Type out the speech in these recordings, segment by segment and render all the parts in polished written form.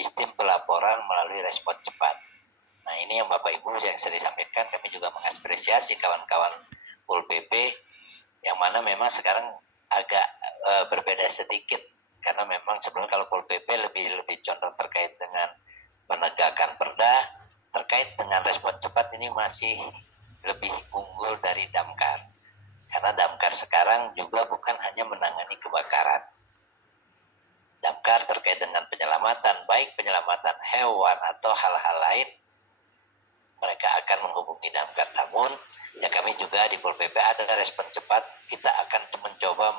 sistem pelaporan melalui respon cepat. Nah, ini yang Bapak Ibu yang saya sampaikan, kami juga mengapresiasi kawan-kawan Pol PP yang mana memang sekarang agak berbeda sedikit, karena memang sebelum kalau Pol PP lebih condong terkait dengan penegakan perda, terkait dengan respon cepat ini masih lebih unggul dari Damkar. Karena Damkar sekarang juga bukan hanya menangani kebakaran. Damkar terkait dengan penyelamatan, baik penyelamatan hewan atau hal-hal lain, mereka akan menghubungi Damkar. Namun, ya kami juga di Pol PP ada respon cepat. Kita akan mencoba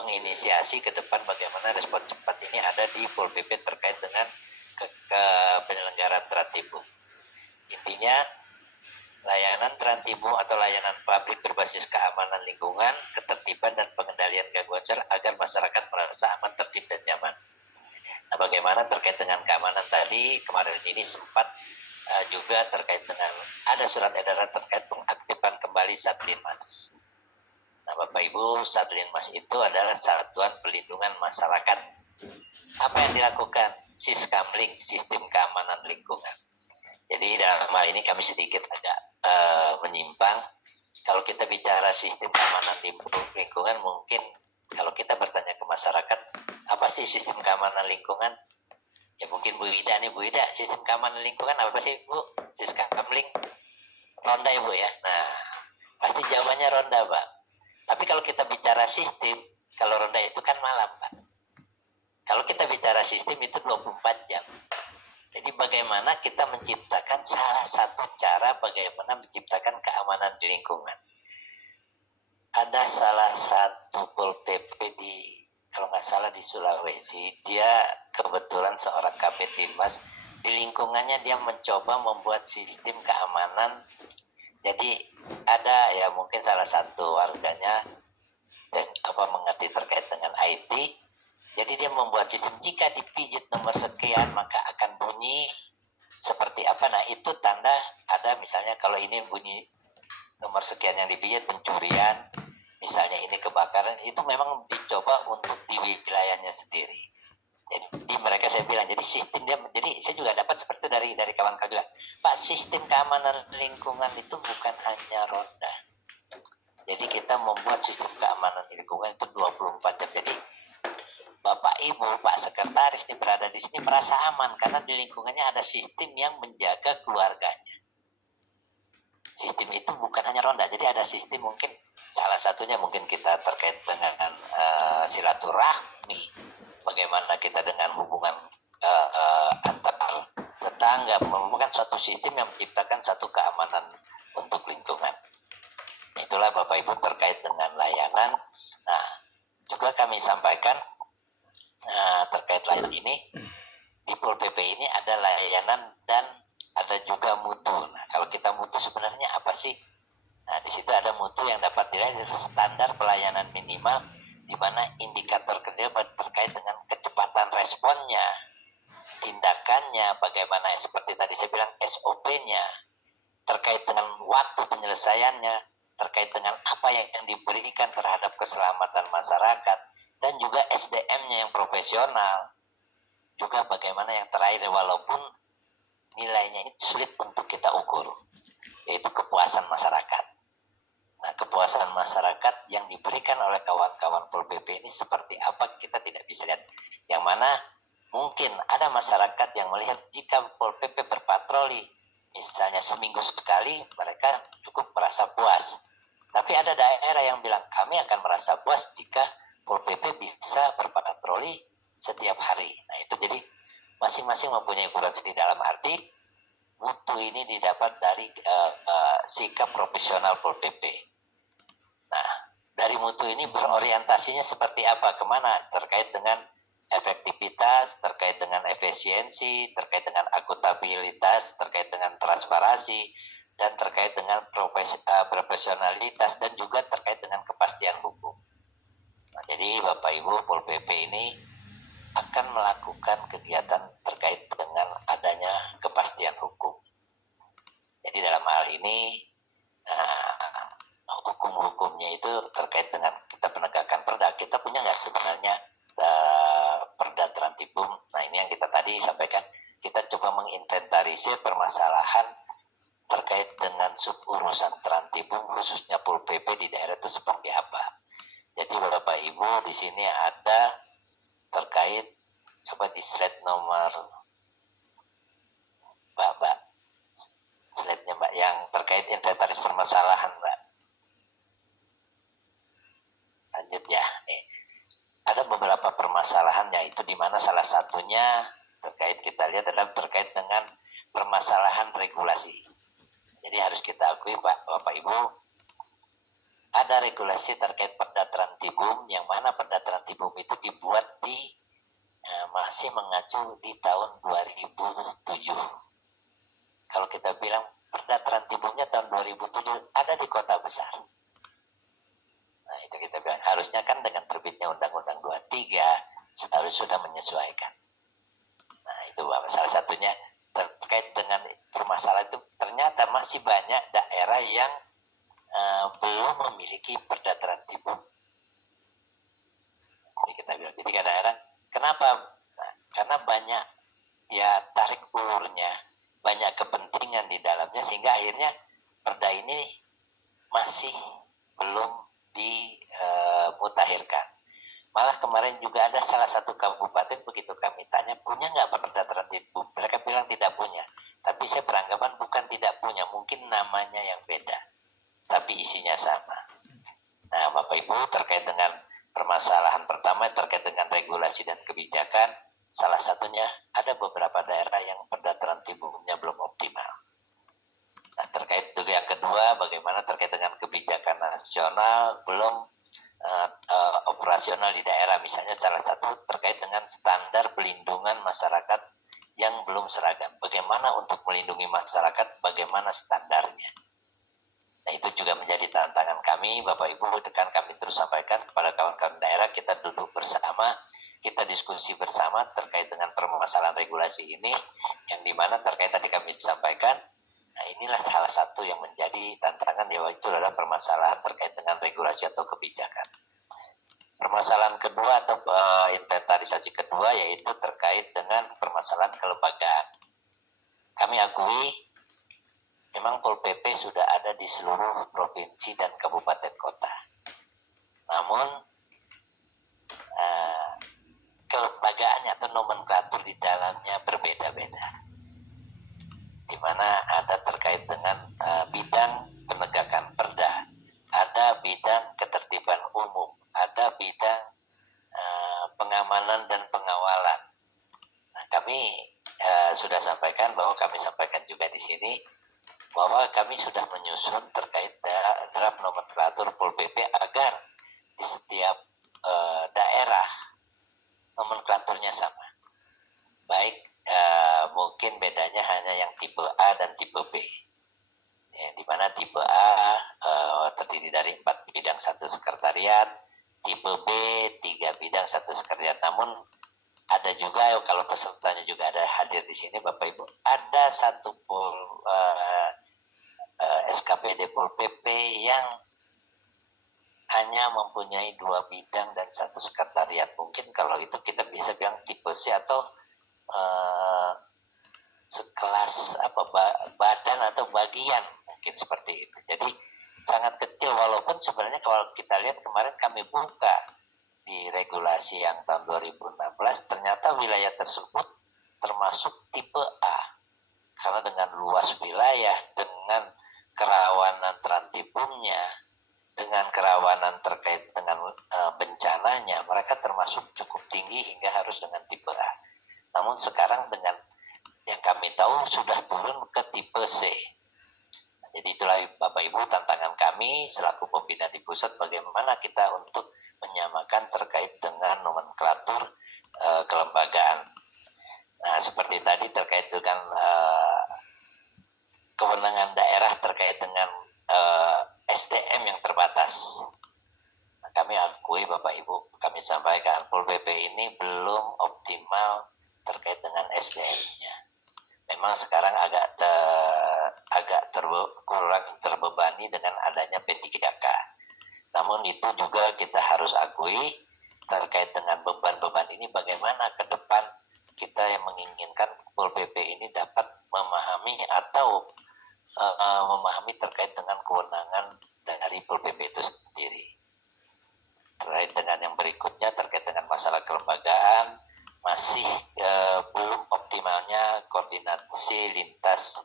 menginisiasi ke depan bagaimana respon cepat ini ada di Pol PP terkait dengan penyelenggaraan Trantibum. Intinya, layanan Trantibum atau layanan publik berbasis keamanan lingkungan, ketertiban dan pengendalian gangguan agar masyarakat merasa aman, tertib dan nyaman. Nah, bagaimana terkait dengan keamanan tadi, kemarin ini sempat juga terkait dengan ada surat edaran terkait pengaktifan kembali Satlinmas. Nah, Bapak Ibu, Satlinmas itu adalah Satuan Pelindungan Masyarakat. Apa yang dilakukan? Siskamling, Sistem Keamanan Lingkungan. Jadi dalam hal ini kami sedikit agak menyimpang. Kalau kita bicara sistem keamanan lingkungan, mungkin kalau kita bertanya ke masyarakat, apa sih sistem keamanan lingkungan? Ya mungkin Bu Ida nih, Bu Ida, sistem keamanan lingkungan apa sih Bu? Siskamling, ronda ya Bu ya? Nah, pasti jawabannya ronda Pak. Tapi kalau kita bicara sistem, kalau ronda itu kan malam Pak. Kalau kita bicara sistem itu 24 jam. Jadi bagaimana kita menciptakan salah satu cara bagaimana menciptakan keamanan di lingkungan. Ada salah satu Pol PP kalau nggak salah di Sulawesi, dia kebetulan seorang Kabinmas. Di lingkungannya dia mencoba membuat sistem keamanan. Jadi ada ya mungkin salah satu warganya dan mengerti terkait dengan IT. Jadi dia membuat sistem jika dipijit nomor sekian maka akan bunyi seperti apa. Nah itu tanda ada misalnya kalau ini bunyi nomor sekian yang dipijit pencurian, misalnya ini kebakaran, itu memang dicoba untuk di wilayahnya sendiri. Jadi mereka saya bilang, jadi sistem dia, jadi saya juga dapat seperti dari kawan-kawan juga, Pak, sistem keamanan lingkungan itu bukan hanya ronda. Jadi kita membuat sistem keamanan lingkungan itu 24 jam. Jadi Bapak Ibu, Pak Sekretaris nih berada di sini merasa aman karena di lingkungannya ada sistem yang menjaga keluarganya. Sistem itu bukan hanya ronda, jadi ada sistem mungkin salah satunya mungkin kita terkait dengan silaturahmi, bagaimana kita dengan hubungan antar tetangga, merupakan suatu sistem yang menciptakan satu keamanan untuk lingkungan. Itulah Bapak Ibu terkait dengan layanan. Nah, juga kami sampaikan terkait layanan ini di Pol PP ini ada layanan dan ada juga mutu. Nah, kalau kita mutu sebenarnya apa sih? Nah, di situ ada mutu yang dapat dilihat dari standar pelayanan minimal di mana indikator kerja terkait dengan kecepatan responnya, tindakannya, bagaimana seperti tadi saya bilang SOP-nya, terkait dengan waktu penyelesaiannya, terkait dengan apa yang diberikan terhadap keselamatan masyarakat, dan juga SDM-nya yang profesional. Juga bagaimana yang terakhir, walaupun nilainya itu sulit untuk kita ukur, yaitu kepuasan masyarakat. Nah, kepuasan masyarakat yang diberikan oleh kawan-kawan Pol PP ini seperti apa kita tidak bisa lihat. Yang mana mungkin ada masyarakat yang melihat jika Pol PP berpatroli, misalnya seminggu sekali, mereka cukup merasa puas. Tapi ada daerah yang bilang kami akan merasa puas jika Pol PP bisa berpatroli setiap hari. Nah itu jadi masing-masing mempunyai ukuran sendiri, dalam arti mutu ini didapat dari sikap profesional Pol PP. Nah dari mutu ini berorientasinya seperti apa, kemana, terkait dengan efektivitas, terkait dengan efisiensi, terkait dengan akuntabilitas, terkait dengan transparansi, dan terkait dengan profesionalitas, dan juga terkait dengan kepastian hukum. Nah, jadi Bapak Ibu Pol PP ini akan melakukan kegiatan terkait dengan adanya kepastian hukum. Jadi dalam hal ini hukum-hukumnya itu terkait dengan kita penegakan perda. Kita punya nggak sebenarnya perda Trantibum? Nah ini yang kita tadi tadi sampaikan, kita coba menginventarisir permasalahan terkait dengan suburusan Trantibum, khususnya Pol PP di daerah itu seperti apa. Jadi Bapak Ibu di sini ada terkait, coba di slide nomor Mbak, slide-nya Mbak, yang terkait inventaris permasalahan Mbak. Lanjut ya, nih. Ada beberapa permasalahan, yaitu di mana salah satunya terkait, kita lihat adalah terkait dengan permasalahan regulasi. Jadi harus kita akui Bapak Ibu, ada regulasi terkait Perda Trantibum, yang mana Perda Trantibum itu dibuat masih mengacu di tahun 2007. Kalau kita bilang Perda Trantibumnya tahun 2007 ada di kota besar. Nah itu kita bilang, harusnya kan dengan terbitnya Undang-Undang 23 harus sudah menyesuaikan. Nah itu Bapak, salah satunya terkait dengan permasalahan itu, ternyata masih banyak daerah yang belum memiliki Perda Trantibum. Jadi kita bilang, jadi kadang-kadang kenapa? Nah, karena banyak ya tarik ulurnya, banyak kepentingan di dalamnya, sehingga akhirnya perda ini masih belum dimutakhirkan. Malah kemarin juga ada salah satu kabupaten, begitu kami tanya, punya nggak Perda Trantibum? Mereka bilang tidak punya. Tapi saya beranggapan bukan tidak punya, mungkin namanya yang beda, tapi isinya sama. Nah Bapak Ibu, terkait dengan permasalahan pertama terkait dengan regulasi dan kebijakan, salah satunya ada beberapa daerah yang Perda Trantibumnya belum optimal. Nah terkait juga yang kedua, bagaimana terkait dengan kebijakan nasional belum operasional di daerah. Misalnya salah satu terkait dengan standar pelindungan masyarakat yang belum seragam. Bagaimana untuk melindungi masyarakat, bagaimana standarnya. Nah itu juga menjadi tantangan kami, Bapak Ibu, tekan kami terus sampaikan kepada kawan-kawan daerah, kita duduk bersama, kita diskusi bersama terkait dengan permasalahan regulasi ini, yang dimana terkait tadi kami sampaikan. Nah inilah salah satu yang menjadi tantangan, yaitu adalah permasalahan terkait dengan regulasi atau kebijakan. Permasalahan kedua atau inventarisasi kedua yaitu terkait dengan permasalahan kelembagaan. Kami akui memang Pol PP sudah ada di seluruh provinsi dan kabupaten kota. Namun kelembagaannya atau nomenklatur di dalamnya berbeda-beda, di mana ada terkait dengan bidang penegakan perda, ada bidang ketertiban umum, ada bidang pengamanan dan pengawalan. Nah, kami sudah sampaikan bahwa kami sampaikan juga di sini bahwa kami sudah menyusun terkait draft nomenklatur Pol PP agar di setiap daerah nomenklaturnya sama. Baik mungkin bedanya hanya yang tipe A dan tipe B, ya, di mana tipe A terdiri dari 4 bidang 1 sekretariat, tipe B 3 bidang 1 sekretariat. Namun ada juga, kalau pesertanya juga ada hadir di sini Bapak Ibu, ada satu SKPD Pol PP yang hanya mempunyai 2 bidang dan 1 sekretariat. Mungkin kalau itu kita bisa bilang tipe C atau sekelas badan atau bagian, mungkin seperti itu. Jadi sangat kecil, walaupun sebenarnya kalau kita lihat kemarin kami buka di regulasi yang tahun 2016, ternyata wilayah tersebut termasuk tipe A, karena dengan luas wilayah, dengan kerawanan Trantibumnya, dengan kerawanan terkait dengan bencananya, mereka termasuk cukup tinggi hingga harus dengan tipe A. Namun sekarang dengan yang kami tahu sudah turun ke tipe C. Jadi itulah Bapak Ibu tantangan kami selaku pembina di pusat, bagaimana kita untuk menyamakan terkait dengan nomenklatur kelembagaan. Nah seperti tadi terkait dengan kewenangan daerah terkait dengan SDM yang terbatas. Nah, kami akui Bapak Ibu, kami sampaikan Pol PP ini belum optimal terkait dengan SDM-nya. Memang sekarang agak kurang terbebani dengan adanya P3K. Namun itu juga kita harus akui terkait dengan beban-beban ini, bagaimana ke depan kita yang menginginkan Pol PP ini dapat memahami atau memahami terkait dengan kewenangan dari Pol PP itu sendiri. Terkait dengan yang berikutnya, terkait dengan masalah kelembagaan, masih belum optimalnya koordinasi lintas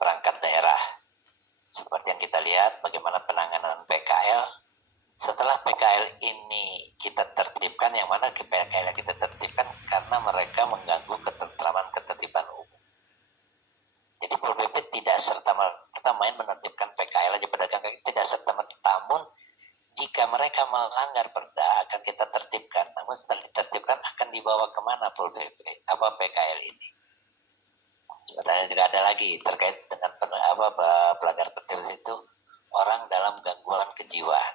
perangkat daerah. Seperti yang kita lihat bagaimana penanganan PKL. Setelah PKL ini kita tertibkan, yang mana PKL yang kita tertibkan karena mereka mengganggu ketertiban umum. Jadi Pol PP tidak serta-merta main menertibkan PKL aja, pedagang kaki tidak serta-merta. Namun jika mereka melanggar perda akan kita tertibkan. Namun setelah ditertibkan akan dibawa kemana Pol PP? Apa PKL ini? Sebenarnya juga ada lagi terkait dengan pelanggar tertib itu orang dalam gangguan kejiwaan.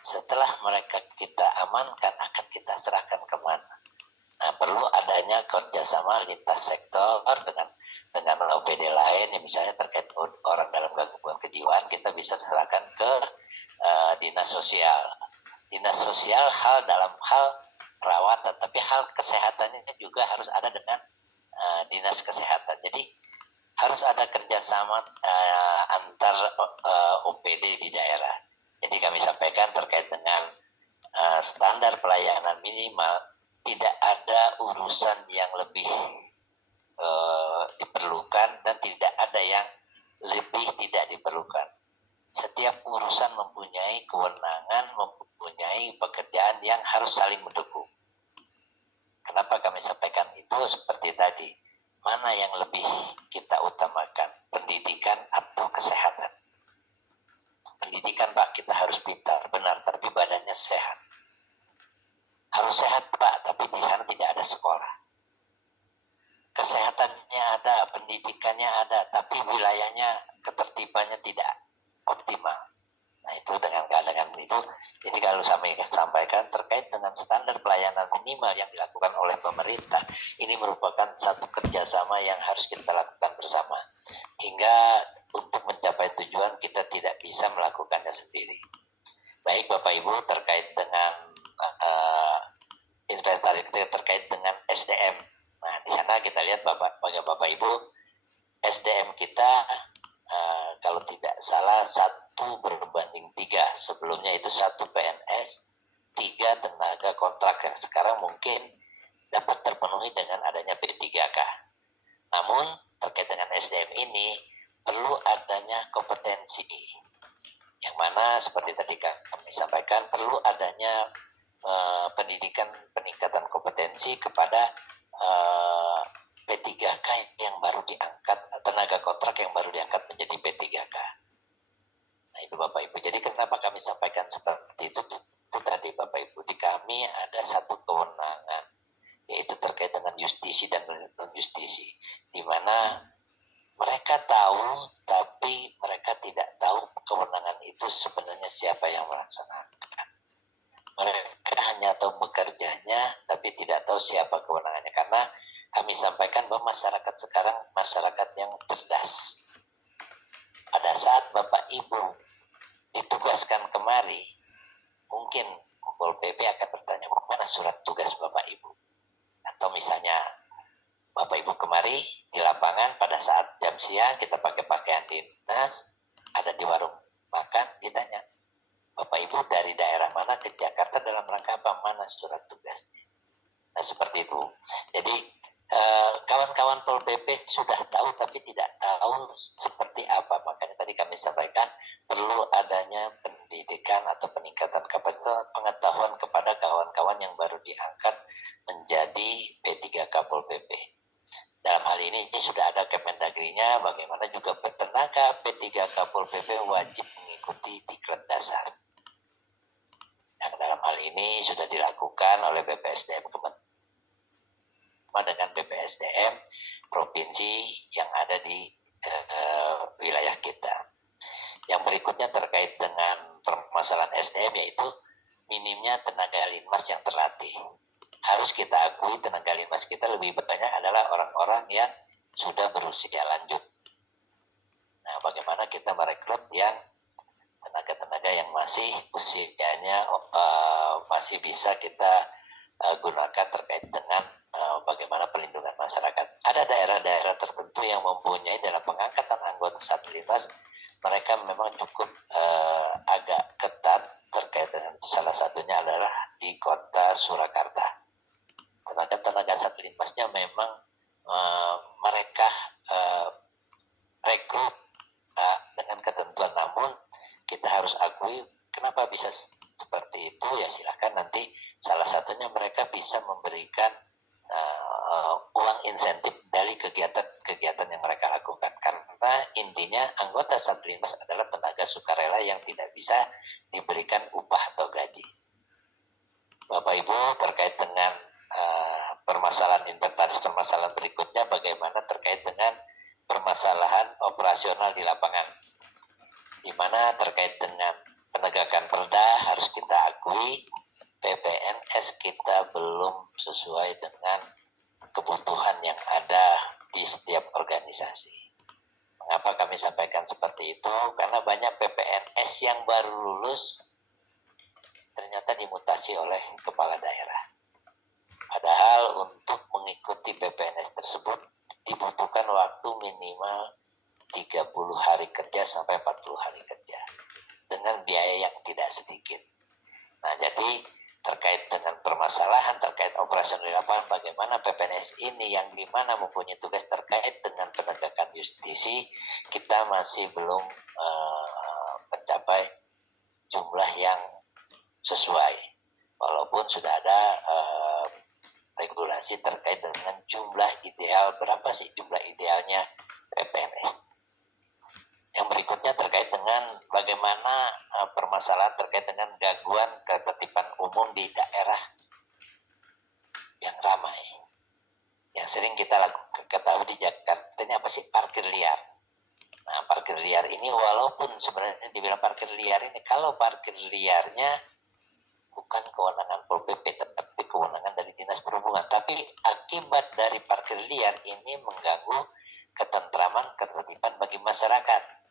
Setelah mereka kita amankan akan kita serahkan kemana? Nah, perlu adanya kerjasama lintas sektor dengan OPD lain, yang misalnya terkait orang dalam gangguan kejiwaan kita bisa serahkan ke dinas sosial. Dinas sosial dalam hal perawatan, tapi hal kesehatannya juga harus ada dengan dinas kesehatan. Jadi harus ada kerjasama antar OPD di daerah. Jadi kami sampaikan terkait dengan standar pelayanan minimal, tidak ada urusan yang lebih diperlukan dan tidak ada yang lebih tidak diperlukan. Setiap urusan mempunyai kewenangan, mempunyai pekerjaan yang harus saling mendukung. Kenapa kami sampaikan itu seperti tadi? Mana yang lebih kita utamakan? Pendidikan atau kesehatan? Pendidikan Pak, kita harus pintar, benar, tapi badannya sehat. Harus sehat Pak, tapi di sana tidak ada sekolah. Kesehatannya ada, pendidikannya ada, tapi wilayahnya, ketertibannya tidak optimal. Nah itu dengan itu, jadi kalau kami sampaikan terkait dengan standar pelayanan minimal yang dilakukan oleh pemerintah, ini merupakan satu kerjasama yang harus kita lakukan bersama. Hingga untuk mencapai tujuan kita tidak bisa melakukannya sendiri. Baik Bapak Ibu, terkait dengan inventaris terkait dengan SDM. Nah di sana kita lihat Bapak Ibu, SDM kita kalau tidak salah 1 berbanding 3. Sebelumnya itu 1 PNS, 3 tenaga kontrak yang sekarang mungkin dapat terpenuhi dengan adanya P3K. Namun terkait dengan SDM ini perlu adanya kompetensi, yang mana seperti tadi kami sampaikan perlu adanya peningkatan kompetensi kepada P3K yang baru diangkat, tenaga kontrak yang baru diangkat menjadi P3K. Nah itu Bapak Ibu. Jadi kenapa kami sampaikan seperti itu tadi Bapak Ibu. Di kami ada satu kewenangan, yaitu terkait dengan justisi dan non-justisi, di mana mereka tahu tapi mereka tidak tahu kewenangan itu sebenarnya siapa yang melaksanakan. Mereka hanya tahu bekerjanya tapi tidak tahu siapa kewenangannya, karena kami sampaikan bahwa masyarakat sekarang masyarakat yang cerdas. Pada saat Bapak Ibu ditugaskan kemari, mungkin Pol PP akan bertanya, mana surat tugas Bapak Ibu? Atau misalnya Bapak Ibu kemari di lapangan pada saat jam siang, kita pakai pakaian dinas, ada di warung makan, ditanya, Bapak Ibu dari daerah mana ke Jakarta dalam rangka apa? Mana surat tugasnya? Nah seperti itu. Jadi kawan-kawan Pol PP sudah tahu tapi tidak tahu seperti apa. Makanya tadi kami sampaikan perlu adanya pendidikan atau peningkatan kapasitas pengetahuan kepada kawan-kawan yang baru diangkat menjadi P3K Pol PP. Dalam hal ini sudah ada Kemendagri-nya, bagaimana juga tenaga P3K Pol PP wajib mengikuti diklat dasar. Yang dalam hal ini sudah dilakukan oleh BPSDM dengan BPSDM provinsi yang ada di wilayah kita. Yang berikutnya terkait dengan permasalahan SDM, yaitu minimnya tenaga linmas yang terlatih. Harus kita akui tenaga linmas kita lebih banyak adalah orang-orang yang sudah berusia lanjut. Nah, bagaimana kita merekrut yang tenaga-tenaga yang masih usianya masih bisa kita gunakan terkait dengan ada daerah-daerah tertentu yang mempunyai dalam pengangkatan anggota Satlantas, mereka memang cukup agak ketat terkait dengan salah satunya adalah di kota Surakarta. Tenaga Satlantasnya memang mereka rekrut dengan ketentuan, namun kita harus akui kenapa bisa seperti itu, ya silahkan nanti salah satunya mereka bisa memberikan uang insentif dari kegiatan yang mereka lakukan, karena intinya anggota Satlantas adalah tenaga sukarela yang tidak bisa diberikan upah atau gaji. Bapak Ibu, terkait dengan permasalahan inventaris, permasalahan berikutnya bagaimana terkait dengan permasalahan operasional di lapangan, di mana terkait dengan penegakan perda harus kita akui PPNS kita belum sesuai dengan kebutuhan yang ada di setiap organisasi. Mengapa kami sampaikan seperti itu? Karena banyak PPNS yang baru lulus ternyata dimutasi oleh kepala daerah. Padahal untuk mengikuti PPNS tersebut dibutuhkan waktu minimal 30 hari kerja sampai 40 hari kerja dengan biaya yang tidak sedikit. Nah, jadi terkait dengan permasalahan terkait operasional di lapangan, bagaimana PPNS ini yang dimana mempunyai tugas terkait dengan penegakan justisi, kita masih belum mencapai jumlah yang sesuai, walaupun sudah ada regulasi terkait dengan jumlah ideal, berapa sih jumlah idealnya PPNS. Yang berikutnya terkait dengan bagaimana permasalahan terkait dengan gangguan ketertiban umum di daerah yang ramai. Yang sering kita ketahui di Jakarta ini apa sih? Parkir liar. Nah, parkir liar ini walaupun sebenarnya dibilang parkir liar ini, kalau parkir liarnya bukan kewenangan Pol PP, tetapi kewenangan dari Dinas Perhubungan. Tapi akibat dari parkir liar ini mengganggu ketentraman, ketertiban bagi masyarakat.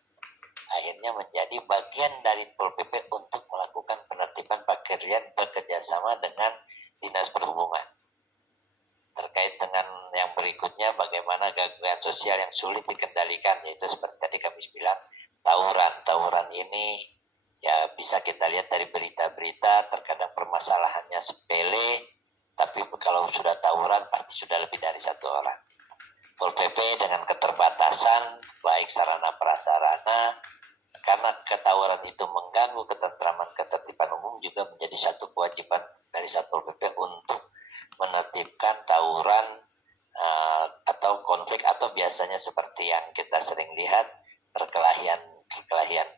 Akhirnya menjadi bagian dari Pol PP untuk melakukan penertiban parkir liar bekerjasama dengan Dinas Perhubungan. Terkait dengan yang berikutnya, bagaimana gangguan sosial yang sulit dikendalikan, yaitu seperti tadi kami bilang, tawuran ini ya bisa kita lihat dari berita-berita, terkadang permasalahannya sepele, tapi kalau sudah tawuran pasti sudah lebih dari satu orang. Pol PP dengan keterbatasan baik sarana prasarana, karena ketawuran itu mengganggu ketentraman ketertiban umum, juga menjadi satu kewajiban dari Satpol PP untuk menertibkan tawuran atau konflik, atau biasanya seperti yang kita sering lihat perkelahian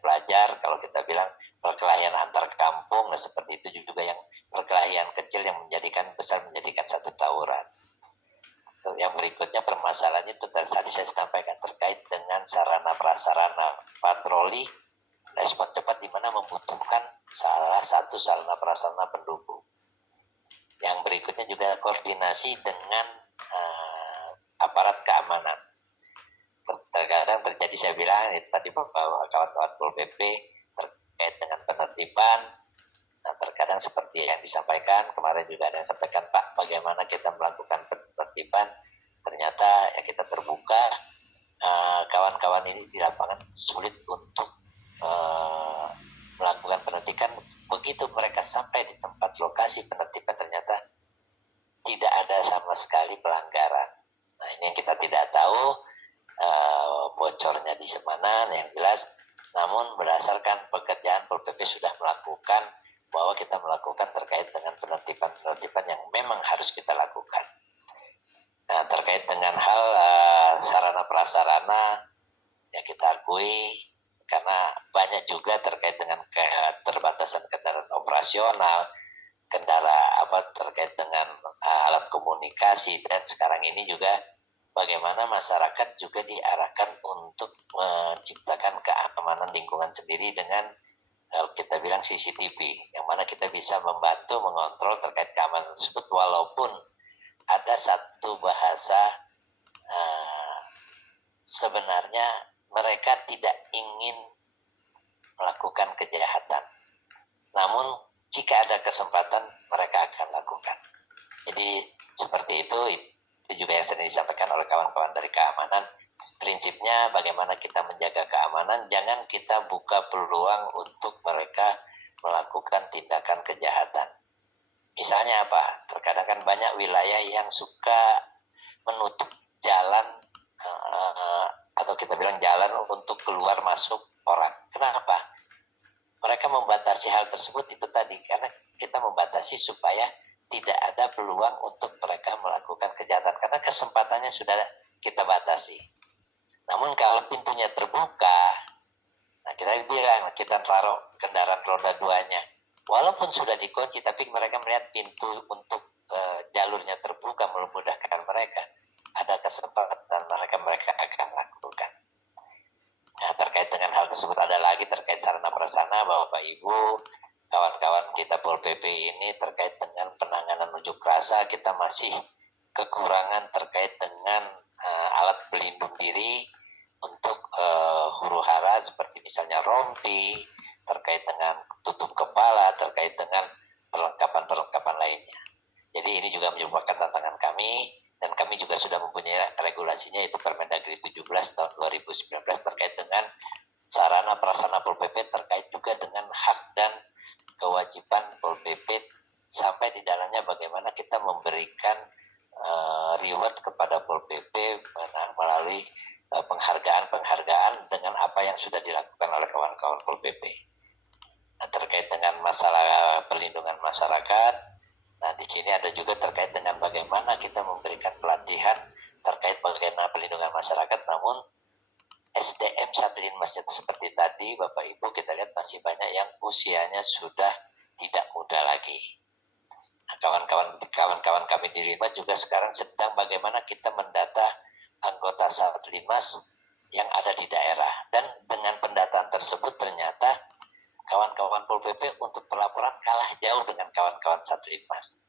pelajar, kalau kita bilang perkelahian antar kampung, nah seperti itu juga yang perkelahian kecil yang menjadikan besar menjadikan satu tawuran. Yang berikutnya permasalahannya itu tadi saya sampaikan terkait dengan sarana prasarana patroli respon cepat, di mana membutuhkan salah satu sarana prasarana pendukung. Yang berikutnya juga koordinasi dengan aparat keamanan. Terkadang terjadi, saya bilang tadi bahwa kawan-kawan Pol PP terkait dengan penertiban. Nah, terkadang seperti yang disampaikan kemarin juga ada yang sampaikan, Pak, bagaimana kita melakukan penertiban, ternyata ya kita terbuka, kawan-kawan ini di lapangan sulit untuk melakukan penertiban. Begitu mereka sampai di tempat lokasi penertiban, ternyata tidak ada sama sekali pelanggaran. Nah, ini yang kita tidak tahu bocornya di mana, yang jelas. Namun berdasarkan pekerjaan Pol PP sudah melakukan, bahwa kita melakukan terkait dengan penertiban yang memang harus kita lakukan. Nah, terkait dengan hal sarana prasarana, ya kita akui karena banyak juga terkait dengan keterbatasan kendaraan operasional, terkait dengan alat komunikasi, dan sekarang ini juga bagaimana masyarakat juga diarahkan untuk menciptakan keamanan lingkungan sendiri dengan kita bilang CCTV, yang mana kita bisa membantu mengontrol terkait keamanan tersebut, walaupun ada satu bahasa sebenarnya mereka tidak ingin melakukan kejahatan, namun jika ada kesempatan mereka akan lakukan. Jadi seperti itu juga yang sering disampaikan oleh kawan-kawan dari keamanan. Prinsipnya bagaimana kita menjaga keamanan, jangan kita buka peluang untuk mereka melakukan tindakan kejahatan. Misalnya apa? Terkadang kan banyak wilayah yang suka menutup jalan atau kita bilang jalan untuk keluar masuk orang. Kenapa? Mereka membatasi hal tersebut itu tadi karena kita membatasi supaya tidak ada peluang untuk mereka melakukan kejahatan karena kesempatannya sudah kita batasi. Namun kalau pintunya terbuka, nah kita bilang kita taruh kendaraan roda 2-nya. Walaupun sudah dikunci, tapi mereka melihat pintu untuk jalurnya terbuka memudahkan mereka. Ada kesempatan mereka akan lakukan. Nah, terkait dengan hal tersebut ada lagi terkait sarana prasarana, Bapak Ibu, kawan-kawan kita Pol PP ini terkait dengan penanganan unjuk rasa kita masih kekurangan terkait dengan alat pelindung diri untuk huru-hara seperti misalnya rompi, terkait dengan tutup kepala, terkait dengan perlengkapan-perlengkapan lainnya. Jadi ini juga merupakan tantangan kami dan kami juga sudah mempunyai regulasinya yaitu Permendagri 17 tahun 2019 terkait dengan sarana prasarana Pol PP terkait juga dengan hak dan kewajiban Pol PP sampai di dalamnya bagaimana kita memberikan reward kepada Pol PP melalui penghargaan dengan apa yang sudah dilakukan oleh kawan-kawan Pol PP. Nah, terkait dengan masalah perlindungan masyarakat, nah di sini ada juga terkait dengan bagaimana kita memberikan pelatihan terkait bagaimana perlindungan masyarakat, namun SDM Satlinmas seperti tadi Bapak Ibu kita lihat masih banyak yang usianya sudah tidak muda lagi. Nah, kawan-kawan kami di Linmas juga sekarang sedang bagaimana kita mendata anggota Satlinmas yang ada di daerah dan dengan pendataan tersebut ternyata kawan-kawan Pol PP untuk pelaporan kalah jauh dengan kawan-kawan Satlinmas.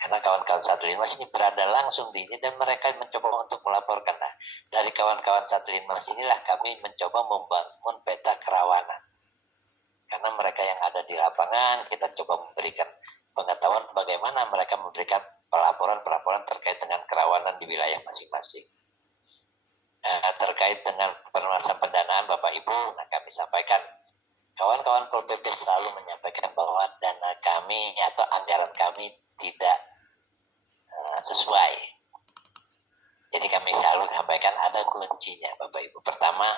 Karena kawan-kawan Satlinmas ini berada langsung di ini dan mereka mencoba untuk melaporkan. Nah, dari kawan-kawan Satlinmas inilah kami mencoba membangun peta kerawanan. Karena mereka yang ada di lapangan, kita coba memberikan pengetahuan bagaimana mereka memberikan pelaporan-pelaporan terkait dengan kerawanan di wilayah masing-masing. Terkait dengan permasalahan pendanaan Bapak Ibu, nah kami sampaikan kawan-kawan Pol PP selalu menyampaikan bahwa dana kami atau anggaran kami tidak sesuai. Jadi kami selalu sampaikan ada kuncinya Bapak Ibu. Pertama,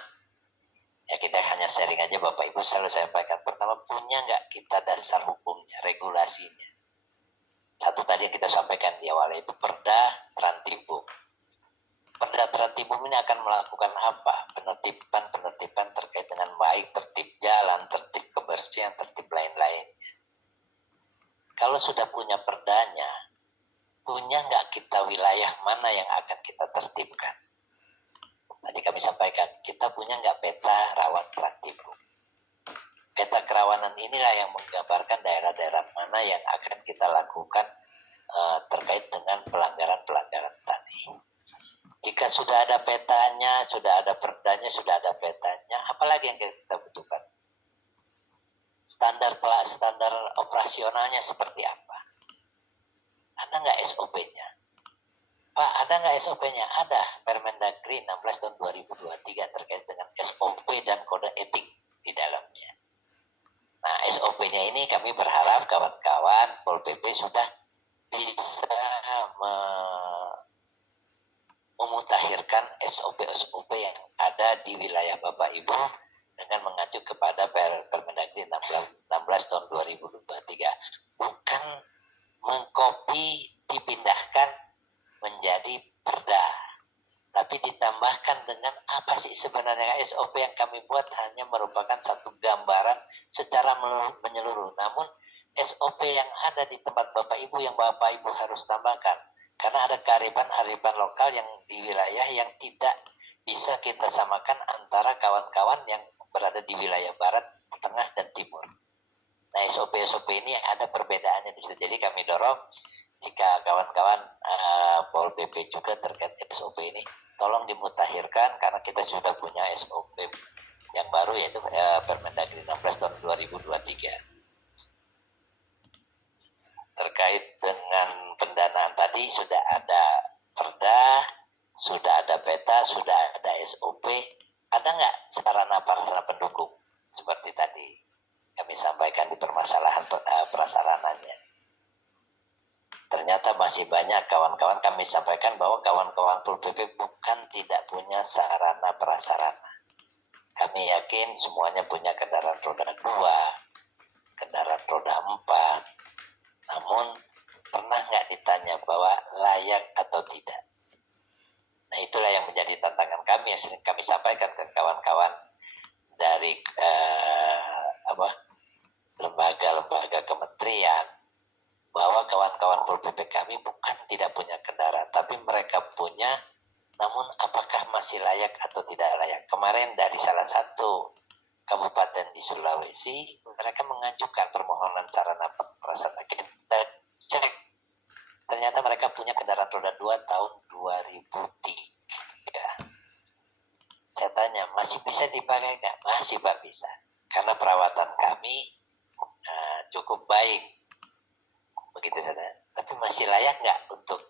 ya kita hanya sharing aja Bapak Ibu selalu sampaikan. Pertama, punya nggak kita dasar hukumnya, regulasinya. Satu tadi yang kita sampaikan di awal itu Perda Trantibum. Perda Trantibum ini akan melakukan apa? Penertiban terkait dengan baik tertib jalan, tertib kebersihan, tertib lain-lainnya. Kalau sudah punya perdanya, punya nggak kita wilayah mana yang akan kita tertibkan? Tadi kami sampaikan, kita punya nggak peta rawan Trantibum? Peta kerawanan inilah yang menggambarkan daerah-daerah mana yang akan kita lakukan terkait dengan pelanggaran-pelanggaran tadi. Jika sudah ada petanya, sudah ada perdanya, sudah ada petanya, apalagi yang kita butuhkan? Standar operasionalnya seperti apa? Ada nggak SOP-nya? Pak, ada nggak SOP-nya? Ada. Permendagri 16 tahun 2023 terkait dengan SOP dan kode etik di dalamnya. Nah, SOP-nya ini kami berharap kawan-kawan Pol PP sudah bisa memutakhirkan SOP-SOP yang ada di wilayah Bapak Ibu dengan mengacu kepada Permendagri 16 tahun 2023. Bukan mengkopi dipindahkan menjadi perda, tapi ditambahkan dengan apa sih sebenarnya SOP yang kami buat hanya merupakan satu gambaran secara menyeluruh. Namun SOP yang ada di tempat Bapak Ibu yang Bapak Ibu harus tambahkan. Karena ada kearifan lokal yang di wilayah yang tidak bisa kita samakan antara kawan-kawan yang berada di wilayah barat, tengah, dan timur. Nah, SOP-SOP ini ada perbedaannya di situ. Jadi kami dorong jika kawan-kawan Pol PP juga terkait SOP ini, tolong dimutakhirkan karena kita sudah punya SOP yang baru yaitu Permendagri 16 tahun 2023. Terkait dengan pendanaan tadi sudah ada perda, sudah ada peta, sudah ada SOP, ada nggak sarana prasarana pendukung seperti tadi kami sampaikan di permasalahan prasarananya. Ternyata masih banyak kawan-kawan kami sampaikan bahwa kawan-kawan Pol PP bukan tidak punya sarana prasarana. Kami yakin semuanya punya kendaraan roda 2, kendaraan roda 4, namun pernah nggak ditanya bahwa layak atau tidak? Nah, itulah yang menjadi tantangan kami yang sering kami sampaikan ke kawan-kawan dari lembaga-lembaga kementerian, bahwa kawan-kawan Pol PP kami bukan tidak punya kendaraan, tapi mereka punya, namun apakah masih layak atau tidak layak. Kemarin dari salah satu kabupaten di Sulawesi, mereka mengajukan permohonan sarana prasarana. Kita cek, ternyata mereka punya kendaraan roda 2 tahun 2003. Saya tanya, masih bisa dipakai nggak? Masih Pak, bisa. Karena perawatan kami cukup baik. Begitu saja. Tapi masih layak nggak untuk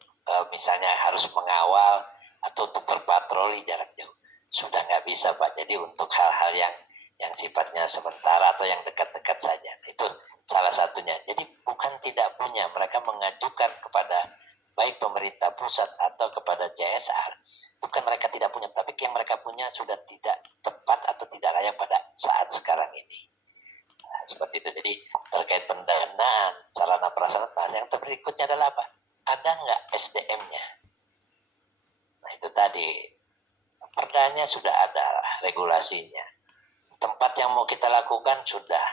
misalnya harus mengawal atau untuk berpatroli jarak jauh? Sudah nggak bisa Pak. Jadi untuk hal-hal yang sifatnya sementara atau yang dekat-dekat saja. Itu salah satunya. Jadi bukan tidak punya. Mereka mengajukan kepada baik pemerintah pusat atau kepada CSR. Bukan mereka tidak punya, tapi yang mereka punya sudah tidak tepat atau tidak layak pada saat sekarang ini. Nah, seperti itu. Jadi terkait pendanaan sarana prasarana, yang berikutnya adalah apa? Ada nggak SDM-nya? Nah, itu tadi. Perdanya sudah ada, regulasinya. Tempat yang mau kita lakukan sudah.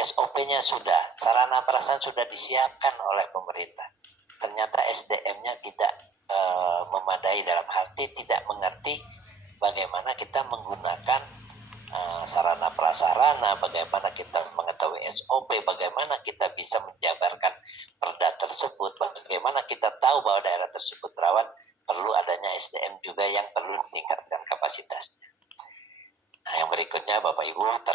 SOP-nya sudah. Sarana prasarana sudah disiapkan oleh pemerintah. Ternyata SDM-nya tidak memadai, dalam arti tidak mengerti bagaimana kita menggunakan sarana prasarana, bagaimana kita mengetahui SOP, bagaimana kita bisa menjabarkan perda tersebut, bagaimana kita tahu bahwa daerah tersebut rawan, perlu adanya SDM juga yang perlu meningkatkan kapasitasnya. Nah, yang berikutnya Bapak Ibu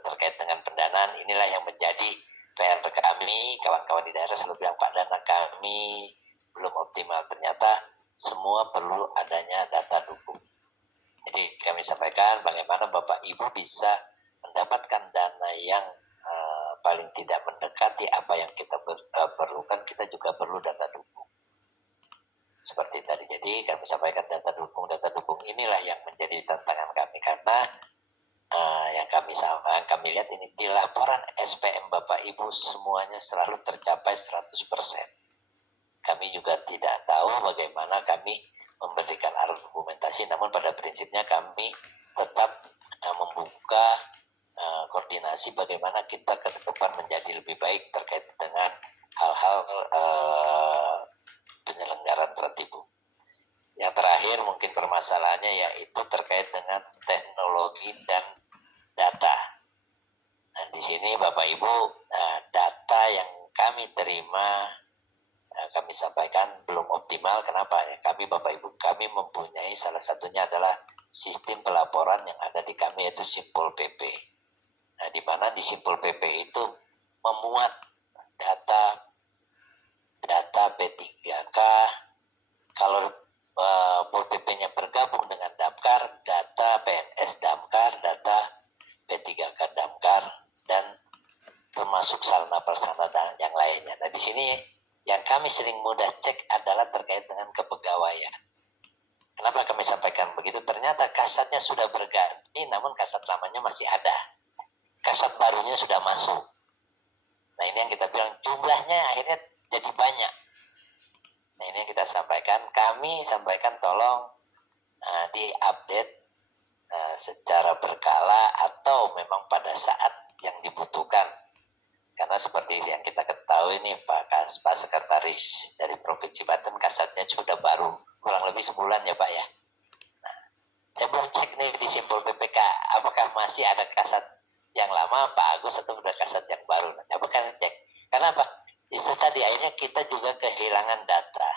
terkait dengan pendanaan, inilah yang menjadi PR kami, kawan-kawan di daerah selalu bilang, Pak, dana kami belum optimal. Ternyata semua perlu adanya data dukung. Jadi kami sampaikan bagaimana Bapak Ibu bisa mendapatkan dana yang paling tidak mendekati apa yang kita perlukan. Kita juga perlu data dukung. Seperti tadi. Jadi kami sampaikan data dukung inilah yang menjadi tantangan kami, karena yang kami lihat ini di laporan SPM Bapak Ibu semuanya selalu tercapai 100%. Kami juga tidak tahu bagaimana kami memberikan argumentasi, namun pada prinsipnya kami tetap membuka koordinasi bagaimana kita ke depan menjadi lebih baik terkait dengan hal-hal penyelenggaraan Tratibu. Yang terakhir mungkin permasalahannya yaitu terkait dengan teknologi dan data. Nah, di sini Bapak Ibu, data yang kami terima, kami sampaikan belum optimal. Kenapa? Ya, Bapak Ibu, kami mempunyai salah satunya adalah sistem pelaporan yang ada di kami, yaitu Simpol PP. Nah, di mana di Simpol PP itu memuat data P3K, kalau Pol PP-nya bergabung dengan Damkar, data PNS Damkar, data P3K Damkar, dan termasuk sarana prasarana dan yang lainnya. Nah, di sini yang kami sering mudah cek adalah terkait dengan kepegawaian. Kenapa kami sampaikan begitu? Ternyata kasatnya sudah berganti, namun kasat lamanya masih ada. Kasat barunya sudah masuk. Nah, ini yang kita bilang jumlahnya akhirnya jadi banyak. Nah, ini yang kita sampaikan. Kami sampaikan tolong diupdate secara berkala atau memang pada saat yang dibutuhkan. Karena seperti yang kita ketahui nih Pak Sekretaris dari Provinsi Banten, kasatnya sudah baru kurang lebih sebulan ya Pak ya. Nah, saya belum cek nih di Simpol PPK apakah masih ada kasat yang lama Pak Agus atau udah kasat yang baru. Nah, coba kan cek. Karena apa? Itu tadi akhirnya kita juga kehilangan data.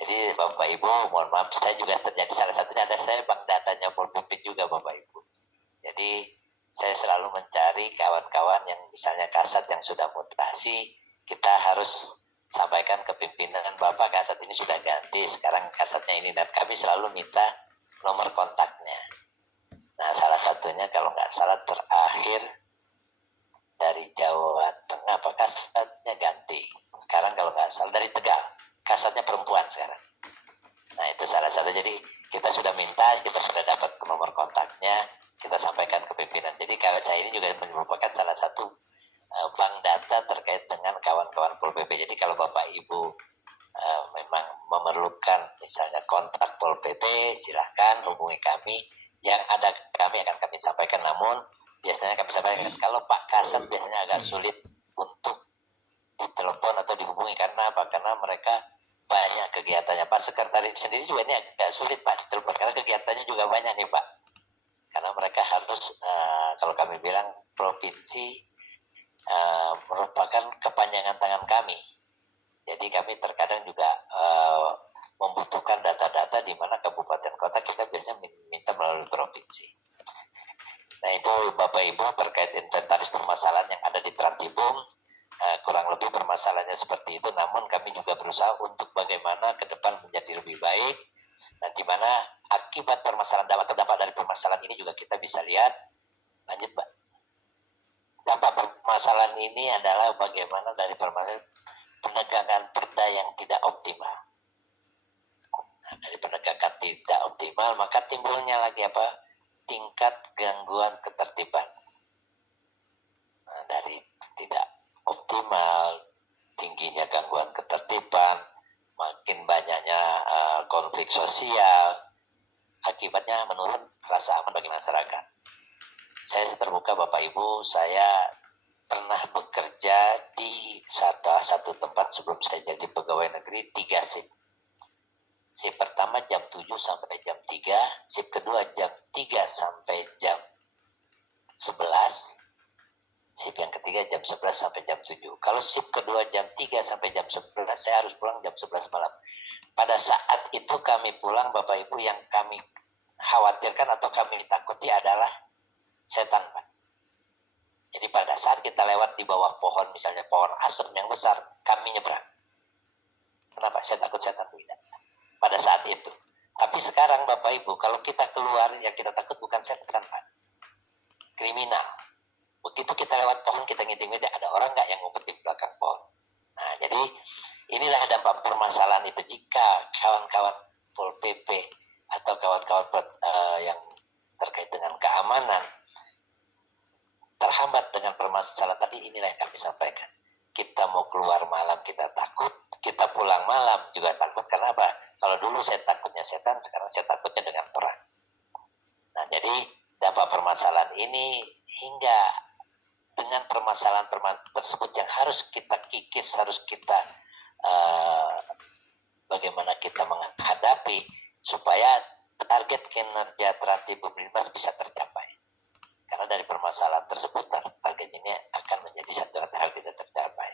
Jadi Bapak Ibu, mohon maaf, saya juga terjadi salah satunya ada saya bank datanya Pol PP juga Bapak Ibu. Jadi saya selalu mencari kawan-kawan yang misalnya kasat yang sudah mutasi, kita harus sampaikan ke pimpinan, Bapak kasat ini sudah ganti, sekarang kasatnya ini, dan kami selalu minta nomor kontaknya. Nah, salah satunya kalau nggak salah terakhir dari Jawa Tengah, apa kasatnya ganti. Sekarang kalau nggak salah dari Tegal, kasatnya perempuan sekarang. Nah, itu salah satu. Jadi kita sudah minta, kita sudah dapat nomor kontaknya, kita sampaikan ke pimpinan. Jadi kalau saya ini juga merupakan salah satu bank data terkait dengan kawan-kawan Pol PP. Jadi kalau Bapak Ibu memang memerlukan misalnya kontak Pol PP, silahkan hubungi kami. Yang ada kami akan kami sampaikan, namun biasanya kami sampaikan kalau Pak Kasat biasanya agak sulit untuk ditelepon atau dihubungi. Karena apa? Karena mereka banyak kegiatannya. Pak Sekretaris sendiri juga ini agak sulit Pak ditelepon karena kegiatannya juga banyak nih Pak. Karena mereka harus kalau kami bilang provinsi merupakan kepanjangan tangan kami. Jadi kami terkadang juga membutuhkan data-data di mana kabupaten kota kita biasanya minta melalui provinsi. Nah, itu Bapak Ibu terkait inventaris permasalahan yang ada di Trantibung, kurang lebih permasalahannya seperti itu. Namun kami juga berusaha untuk bagaimana ke depan menjadi lebih baik, dan di mana akibat permasalahan dampak dari permasalahan ini juga kita bisa lihat. Lanjut Pak. Dampak permasalahan ini adalah bagaimana dari permasalahan penegakan perda yang tidak optimal. Nah, dari penegakan tidak optimal, maka timbulnya lagi apa? Tingkat gangguan ketertiban. Nah, dari tidak optimal, tingginya gangguan ketertiban, makin banyaknya konflik sosial, akibatnya menurun rasa aman bagi masyarakat. Saya terbuka Bapak Ibu, saya pernah bekerja di salah satu tempat sebelum saya jadi pegawai negeri 3 shift. Shift pertama jam 7 sampai jam 3, shift kedua jam 3 sampai jam 11, shift yang ketiga jam 11 sampai jam 7. Kalau shift kedua jam 3 sampai jam 11, saya harus pulang jam 11 malam. Pada saat itu kami pulang Bapak Ibu, yang kami khawatirkan atau kami takuti adalah setan Pak. Jadi pada saat kita lewat di bawah pohon, misalnya pohon asem yang besar, kami nyebrang. Kenapa? Saya takut setan tidak. Pada saat itu. Tapi sekarang Bapak Ibu, kalau kita keluar, yang kita takut bukan setan Pak. Kriminal. Begitu kita lewat pohon, kita ngitung-ngitung ada orang nggak yang ngumpet di belakang pohon. Nah, jadi inilah dampak permasalahan itu. Jika kawan-kawan Pol PP atau kawan-kawan yang terkait dengan keamanan terhambat dengan permasalahan tadi, inilah yang kami sampaikan. Kita mau keluar malam kita takut, kita pulang malam juga takut. Karena apa? Kalau dulu saya takutnya setan, sekarang saya takutnya dengan orang. Nah, jadi dampak permasalahan ini hingga dengan permasalahan tersebut yang harus kita kikis, harus kita bagaimana kita menghadapi supaya target kinerja Trantibum 15 bisa tercapai. Karena dari permasalahan tersebut target ini akan menjadi satu hal tidak tercapai.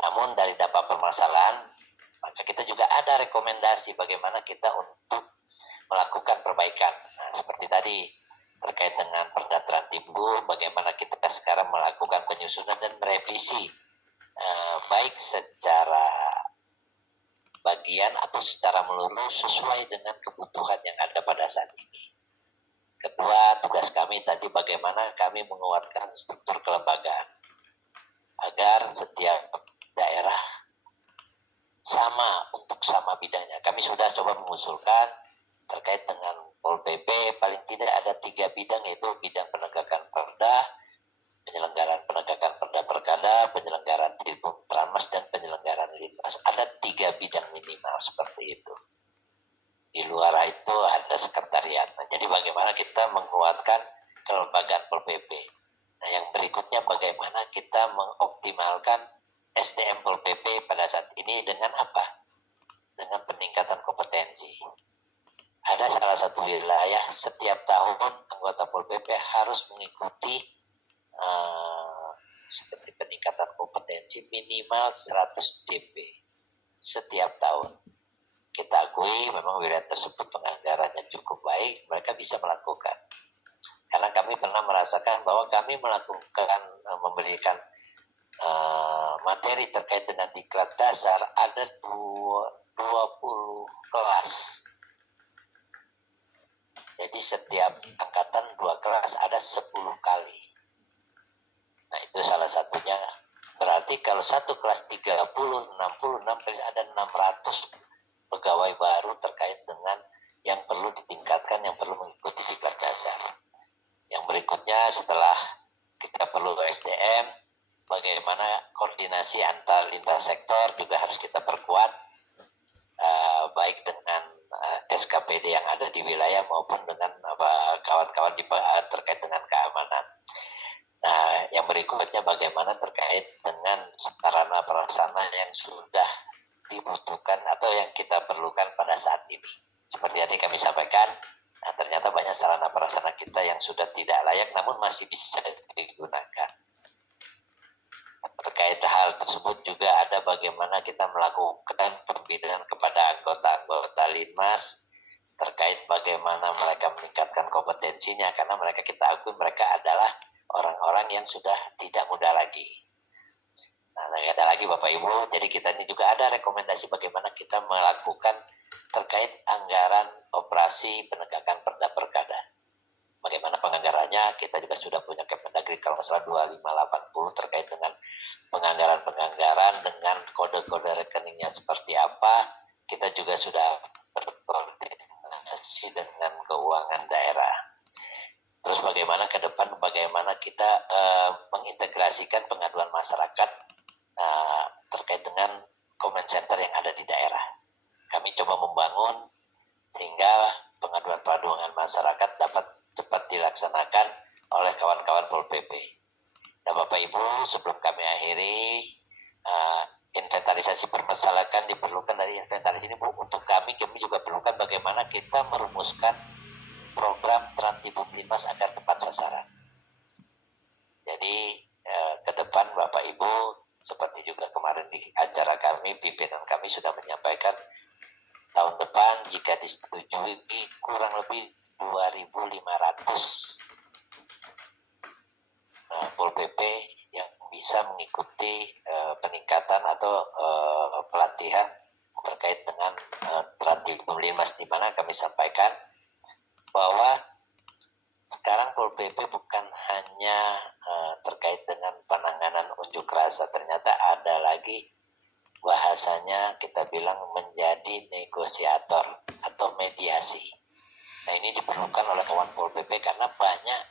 Namun dari dampak permasalahan, maka kita juga ada rekomendasi bagaimana kita untuk melakukan perbaikan. Nah, seperti tadi terkait dengan Perda Trantibum, bagaimana kita sekarang melakukan penyusunan dan merevisi baik secara bagian atau secara menyeluruh sesuai dengan kebutuhan yang ada pada saat ini. Kedua, tugas kami tadi bagaimana kami menguatkan struktur kelembagaan agar setiap daerah sama untuk sama bidangnya. Kami sudah coba mengusulkan terkait dengan Pol PP paling tidak ada 3 bidang, yaitu bidang penegakan perda, penyelenggaraan penegakan perda perkada, penyelenggaraan Tribun Tranmas, dan penyelenggaraan lintas. Ada 3 bidang minimal seperti itu. Di luar itu ada sekretariat. Nah, jadi bagaimana kita menguatkan kelembagaan Pol PP. Nah, yang berikutnya bagaimana kita mengoptimalkan SDM Pol PP pada saat ini dengan apa? Dengan peningkatan kompetensi. Ada salah satu wilayah setiap tahun anggota Pol PP harus mengikuti seperti peningkatan kompetensi minimal 100 JP setiap tahun. Kita akui memang wilayah tersebut penganggarannya cukup baik, mereka bisa melakukan. Karena kami pernah merasakan bahwa kami melakukan memberikan materi terkait dengan diklat dasar ada 20 kelas. Jadi setiap angkatan 2 kelas ada 10 kali. Nah itu salah satunya. Berarti kalau satu kelas 30, 60, 6 kali ada 600 pegawai baru terkait dengan yang perlu ditingkatkan, yang perlu mengikuti diklat dasar. Yang berikutnya setelah kita perlu SDM, bagaimana koordinasi antar lintas sektor juga harus kita perkuat, baik dengan SKPD yang ada di wilayah maupun dengan kawan-kawan terkait dengan keamanan. Nah, yang berikutnya bagaimana terkait dengan sarana prasarana yang sudah dibutuhkan atau yang kita perlukan pada saat ini. Seperti tadi kami sampaikan, nah, ternyata banyak sarana prasarana kita yang sudah tidak layak namun masih bisa digunakan. Terkait hal tersebut juga ada bagaimana kita melakukan pembinaan kepada anggota-anggota Linmas terkait bagaimana mereka meningkatkan kompetensinya, karena mereka kita akui mereka adalah orang-orang yang sudah tidak muda lagi. Nah, ada lagi Bapak Ibu, jadi kita ini juga ada rekomendasi bagaimana kita melakukan terkait anggaran operasi penegakan perda-perkada. Bagaimana penganggarannya, kita juga sudah punya Kemendagri kalau masalah 2580 terkait dengan penganggaran dengan kode-kode rekeningnya seperti apa. Kita juga sudah berkoordinasi dengan keuangan daerah. Terus bagaimana ke depan, bagaimana kita mengintegrasikan pengaduan masyarakat terkait dengan comment center yang ada di daerah. Kami coba membangun sehingga pengaduan masyarakat dapat cepat dilaksanakan oleh kawan-kawan Pol PP. Nah Bapak Ibu, sebelum kami akhiri, inventarisasi permasalahan diperlukan dari inventarisasi ini untuk kami juga perlukan bagaimana kita merumuskan program Trantibum Linmas agar tepat sasaran. Jadi ke depan Bapak Ibu, seperti juga kemarin di acara kami, pimpinan kami sudah menyampaikan tahun depan jika disetujui kurang lebih 2.500 Pol PP yang bisa mengikuti peningkatan atau pelatihan terkait dengan Trantibum Linmas, di mana kami sampaikan bahwa sekarang Pol PP bukan hanya terkait dengan penanganan unjuk rasa, ternyata ada lagi bahasanya kita bilang menjadi negosiator atau mediasi. Nah ini diperlukan oleh kawan Pol PP karena banyak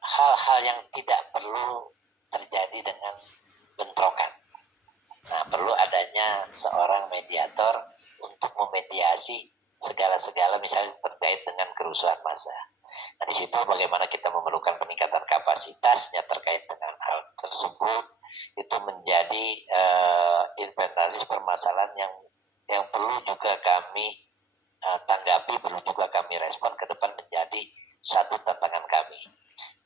hal-hal yang tidak perlu terjadi dengan bentrokan. Nah perlu adanya seorang mediator untuk memediasi segala-segala misalnya terkait dengan kerusuhan massa. Nah di situ bagaimana kita memerlukan peningkatan kapasitasnya terkait dengan hal tersebut, itu menjadi inventaris permasalahan yang perlu juga kami tanggapi, perlu juga kami respon ke depan menjadi satu tantangan kami.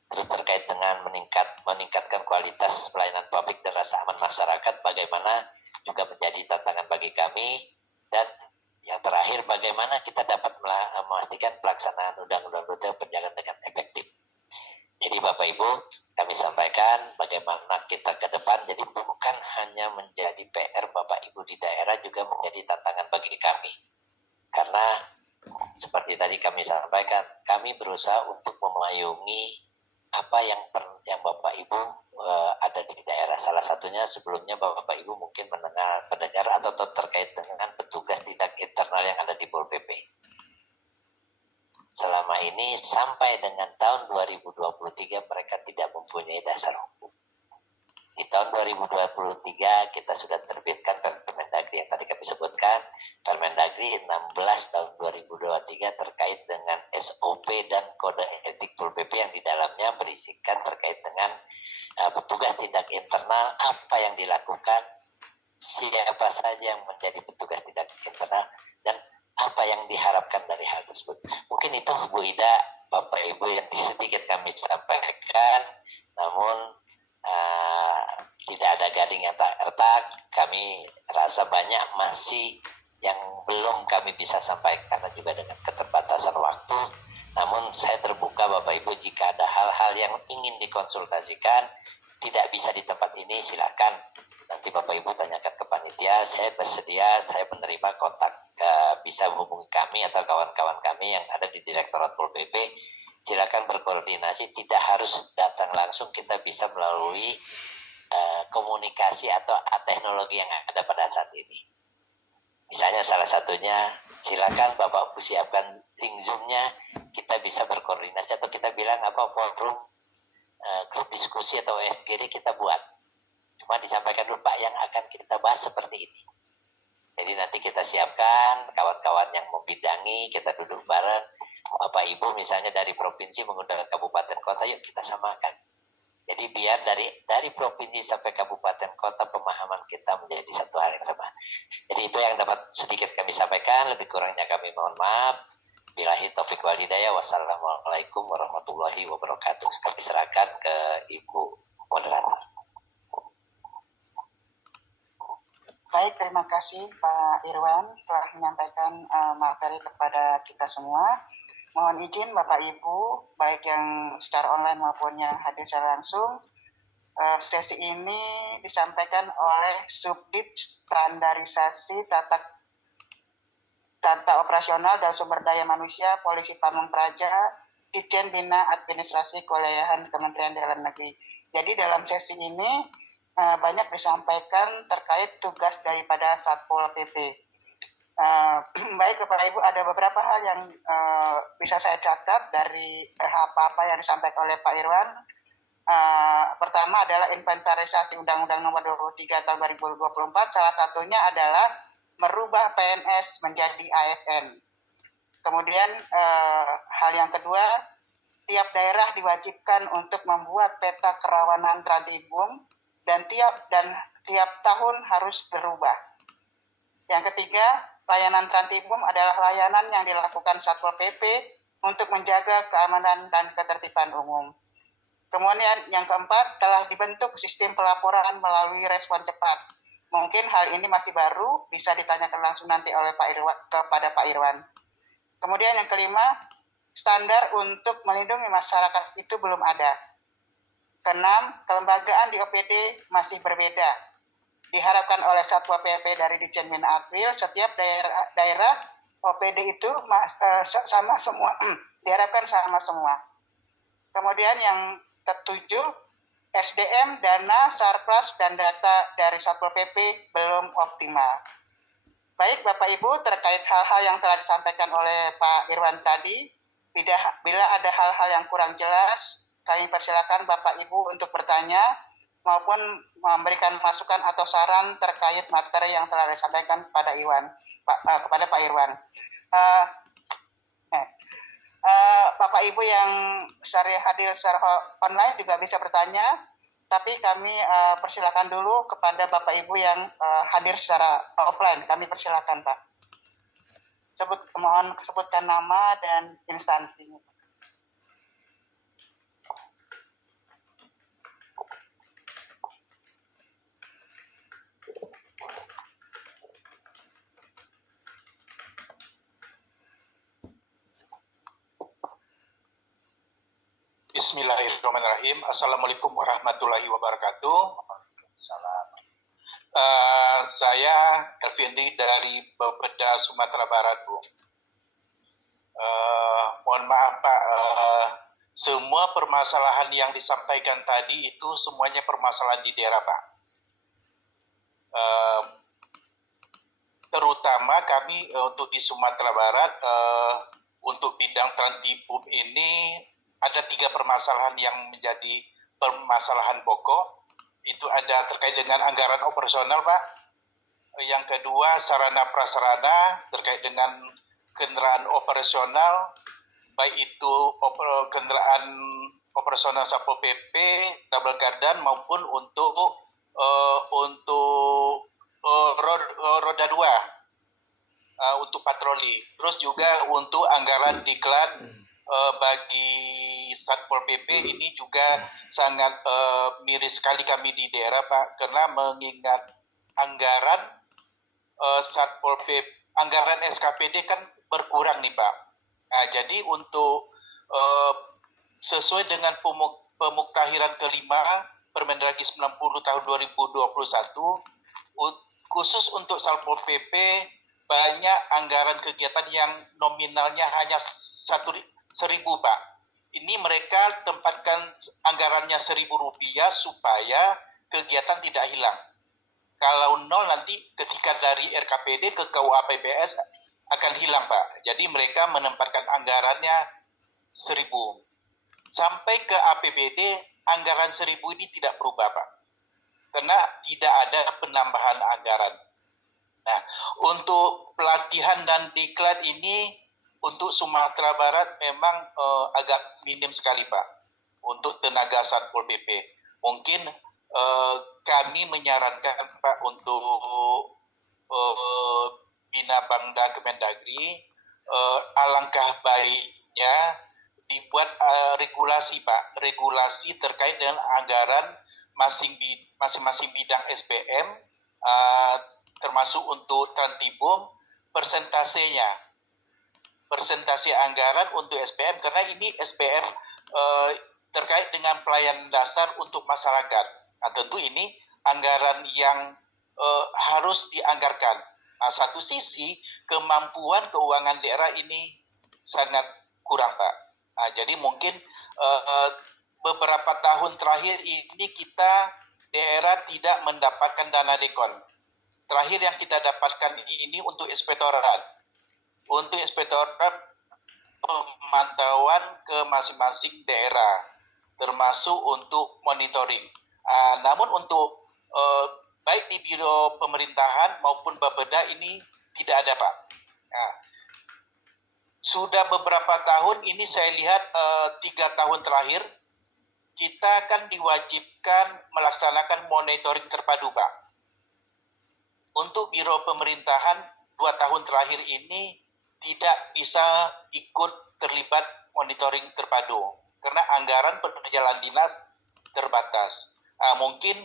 Terus terkait dengan meningkatkan kualitas pelayanan publik dan rasa aman masyarakat, bagaimana juga menjadi tantangan bagi kami. Dan yang terakhir, bagaimana kita dapat memastikan pelaksanaan undang-undang berjalan dengan efektif. Jadi Bapak Ibu, kami sampaikan bagaimana kita ke depan, jadi bukan hanya menjadi PR Bapak Ibu di daerah, juga menjadi tantangan bagi kami. Karena seperti tadi kami sampaikan, kami berusaha untuk memayungi apa yang Bapak Ibu ada di daerah. Salah satunya sebelumnya Bapak Ibu mungkin mendengar atau terkait dengan petugas tindak internal yang ada di Pol PP. Selama ini sampai dengan tahun 2023 mereka tidak mempunyai dasar hukum. Di tahun 2023 kita sudah terbitkan Permendagri yang tadi kami sebutkan, Permendagri 16 tahun 2023 terkait dengan SOP dan kode etik Pol PP yang di dalamnya berisikan terkait dengan petugas tindak internal, apa yang dilakukan, siapa saja yang menjadi petugas tindak internal, dan apa yang diharapkan dari hal tersebut. Mungkin itu Bu Ida, Bapak Ibu yang sedikit kami sampaikan, namun tidak ada gading yang tak retak. Kami rasa banyak masih yang belum kami bisa sampaikan karena juga dengan keterbatasan waktu. Namun saya terbuka Bapak Ibu jika ada hal-hal yang ingin dikonsultasikan, tidak bisa di tempat ini, silakan nanti Bapak Ibu tanyakan ke panitia, saya bersedia, saya menerima kontak, bisa menghubungi kami atau kawan-kawan kami yang ada di Direktorat Pol PP, silakan berkoordinasi, tidak harus datang langsung, kita bisa melalui komunikasi atau teknologi yang ada pada saat ini. Misalnya salah satunya, silakan Bapak Ibu siapkan link Zoom-nya, kita bisa berkoordinasi atau kita bilang apa forum grup diskusi atau FGD kita buat. Cuma disampaikan dulu Pak yang akan kita bahas seperti ini. Jadi nanti kita siapkan kawan-kawan yang membidangi, kita duduk bareng. Bapak Ibu misalnya dari provinsi mengundang kabupaten kota, yuk kita samakan. Jadi biar dari provinsi sampai kabupaten kota pemahaman kita menjadi satu hal yang sama. Jadi itu yang dapat sedikit kami sampaikan, lebih kurangnya kami mohon maaf. Billahi taufik wal hidayah. Wassalamualaikum warahmatullahi wabarakatuh. Kami serahkan ke Ibu moderator. Baik, terima kasih Pak Irwan telah menyampaikan materi kepada kita semua. Mohon izin Bapak Ibu, baik yang secara online maupun yang hadir secara langsung, sesi ini disampaikan oleh Subdit Standarisasi Tata Operasional dan Sumber Daya Manusia Polisi Pamung Praja, Ditjen Bina Administrasi Kewilayahan Kementerian Dalam Negeri. Jadi dalam sesi ini banyak disampaikan terkait tugas daripada Satpol PP. Baik Bapak Ibu, ada beberapa hal yang bisa saya catat dari apa-apa yang disampaikan oleh Pak Irwan. Pertama adalah inventarisasi Undang-Undang Nomor 23 Tahun 2024. Salah satunya adalah merubah PNS menjadi ASN. Kemudian hal yang kedua, tiap daerah diwajibkan untuk membuat peta kerawanan Trantibum dan tiap tahun harus berubah. Yang ketiga, layanan Trantibum adalah layanan yang dilakukan Satpol PP untuk menjaga keamanan dan ketertiban umum. Kemudian yang keempat, telah dibentuk sistem pelaporan melalui respon cepat. Mungkin hal ini masih baru, bisa ditanyakan langsung nanti oleh kepada Pak Irwan. Kemudian yang kelima, standar untuk melindungi masyarakat itu belum ada. Keenam, kelembagaan di OPD masih berbeda. Diharapkan oleh Satpol PP dari Ditjen Bina Admil, setiap daerah OPD itu sama semua. Diharapkan sama semua. Kemudian yang ketujuh, SDM, dana, sarpras, dan data dari Satpol PP belum optimal. Baik Bapak Ibu, terkait hal-hal yang telah disampaikan oleh Pak Irwan tadi, bila ada hal-hal yang kurang jelas, kami persilakan Bapak Ibu untuk bertanya maupun memberikan masukan atau saran terkait materi yang telah disampaikan kepada Pak Irwan. Bapak Ibu yang hadir secara online juga bisa bertanya, tapi kami persilakan dulu kepada Bapak Ibu yang hadir secara offline. Kami persilakan Pak. Mohon sebutkan nama dan instansinya. Bismillahirrahmanirrahim. Assalamualaikum warahmatullahi wabarakatuh. Saya Elvindi dari Bapeda, Sumatera Barat, Bu. Mohon maaf Pak, semua permasalahan yang disampaikan tadi itu semuanya permasalahan di daerah Pak. Terutama kami untuk di Sumatera Barat, untuk bidang Trantibum ini ada 3 permasalahan yang menjadi permasalahan pokok. Itu ada terkait dengan anggaran operasional Pak. Yang kedua, sarana prasarana terkait dengan kendaraan operasional, baik itu kendaraan operasional Satpol PP, double gardan maupun untuk roda 2 untuk patroli. Terus juga untuk anggaran diklat bagi Satpol PP ini juga sangat miris sekali kami di daerah Pak, karena mengingat anggaran Satpol PP, anggaran SKPD kan berkurang nih Pak. Nah, jadi untuk sesuai dengan pemuktahiran kelima, Permendagri 90 tahun 2021, khusus untuk Satpol PP banyak anggaran kegiatan yang nominalnya hanya 1.000 Pak. Ini mereka tempatkan anggarannya Rp1.000 supaya kegiatan tidak hilang. Kalau nol nanti ketika dari RKPD ke KUA PPS akan hilang Pak. Jadi mereka menempatkan anggarannya 1.000. Sampai ke APBD anggaran 1.000 ini tidak berubah Pak. Karena tidak ada penambahan anggaran. Nah, untuk pelatihan dan diklat ini untuk Sumatera Barat memang agak minim sekali Pak. Untuk tenaga Satpol PP. Mungkin kami menyarankan Pak untuk Bina Bangda Kemendagri alangkah baiknya dibuat regulasi Pak, regulasi terkait dengan anggaran masing-masing bidang SPM termasuk untuk Trantibum persentase anggaran untuk SPM karena ini SPM terkait dengan pelayanan dasar untuk masyarakat. Nah, tentu ini anggaran yang harus dianggarkan. Nah, satu sisi kemampuan keuangan daerah ini sangat kurang Pak. Nah, jadi mungkin beberapa tahun terakhir ini kita daerah tidak mendapatkan dana dekon. Terakhir yang kita dapatkan ini untuk inspektorat. Untuk inspektorat pemantauan ke masing-masing daerah, termasuk untuk monitoring. Namun untuk baik di biro pemerintahan maupun Bapeda ini tidak ada Pak. Nah, sudah beberapa tahun ini saya lihat 3 tahun terakhir kita akan diwajibkan melaksanakan monitoring terpadu Pak. Untuk biro pemerintahan 2 tahun terakhir ini tidak bisa ikut terlibat monitoring terpadu karena anggaran perjalanan dinas terbatas. Mungkin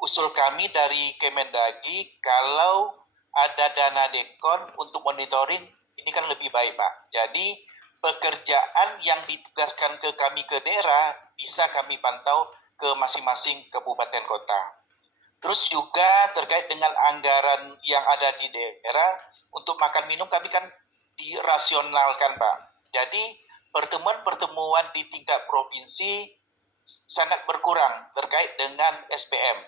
usul kami dari Kemendagri kalau ada dana dekon untuk monitoring ini kan lebih baik Pak. Jadi pekerjaan yang ditugaskan ke kami ke daerah bisa kami pantau ke masing-masing kabupaten kota. Terus juga terkait dengan anggaran yang ada di daerah untuk makan minum kami kan dirasionalkan Pak. Jadi pertemuan-pertemuan di tingkat provinsi sangat berkurang terkait dengan SPM.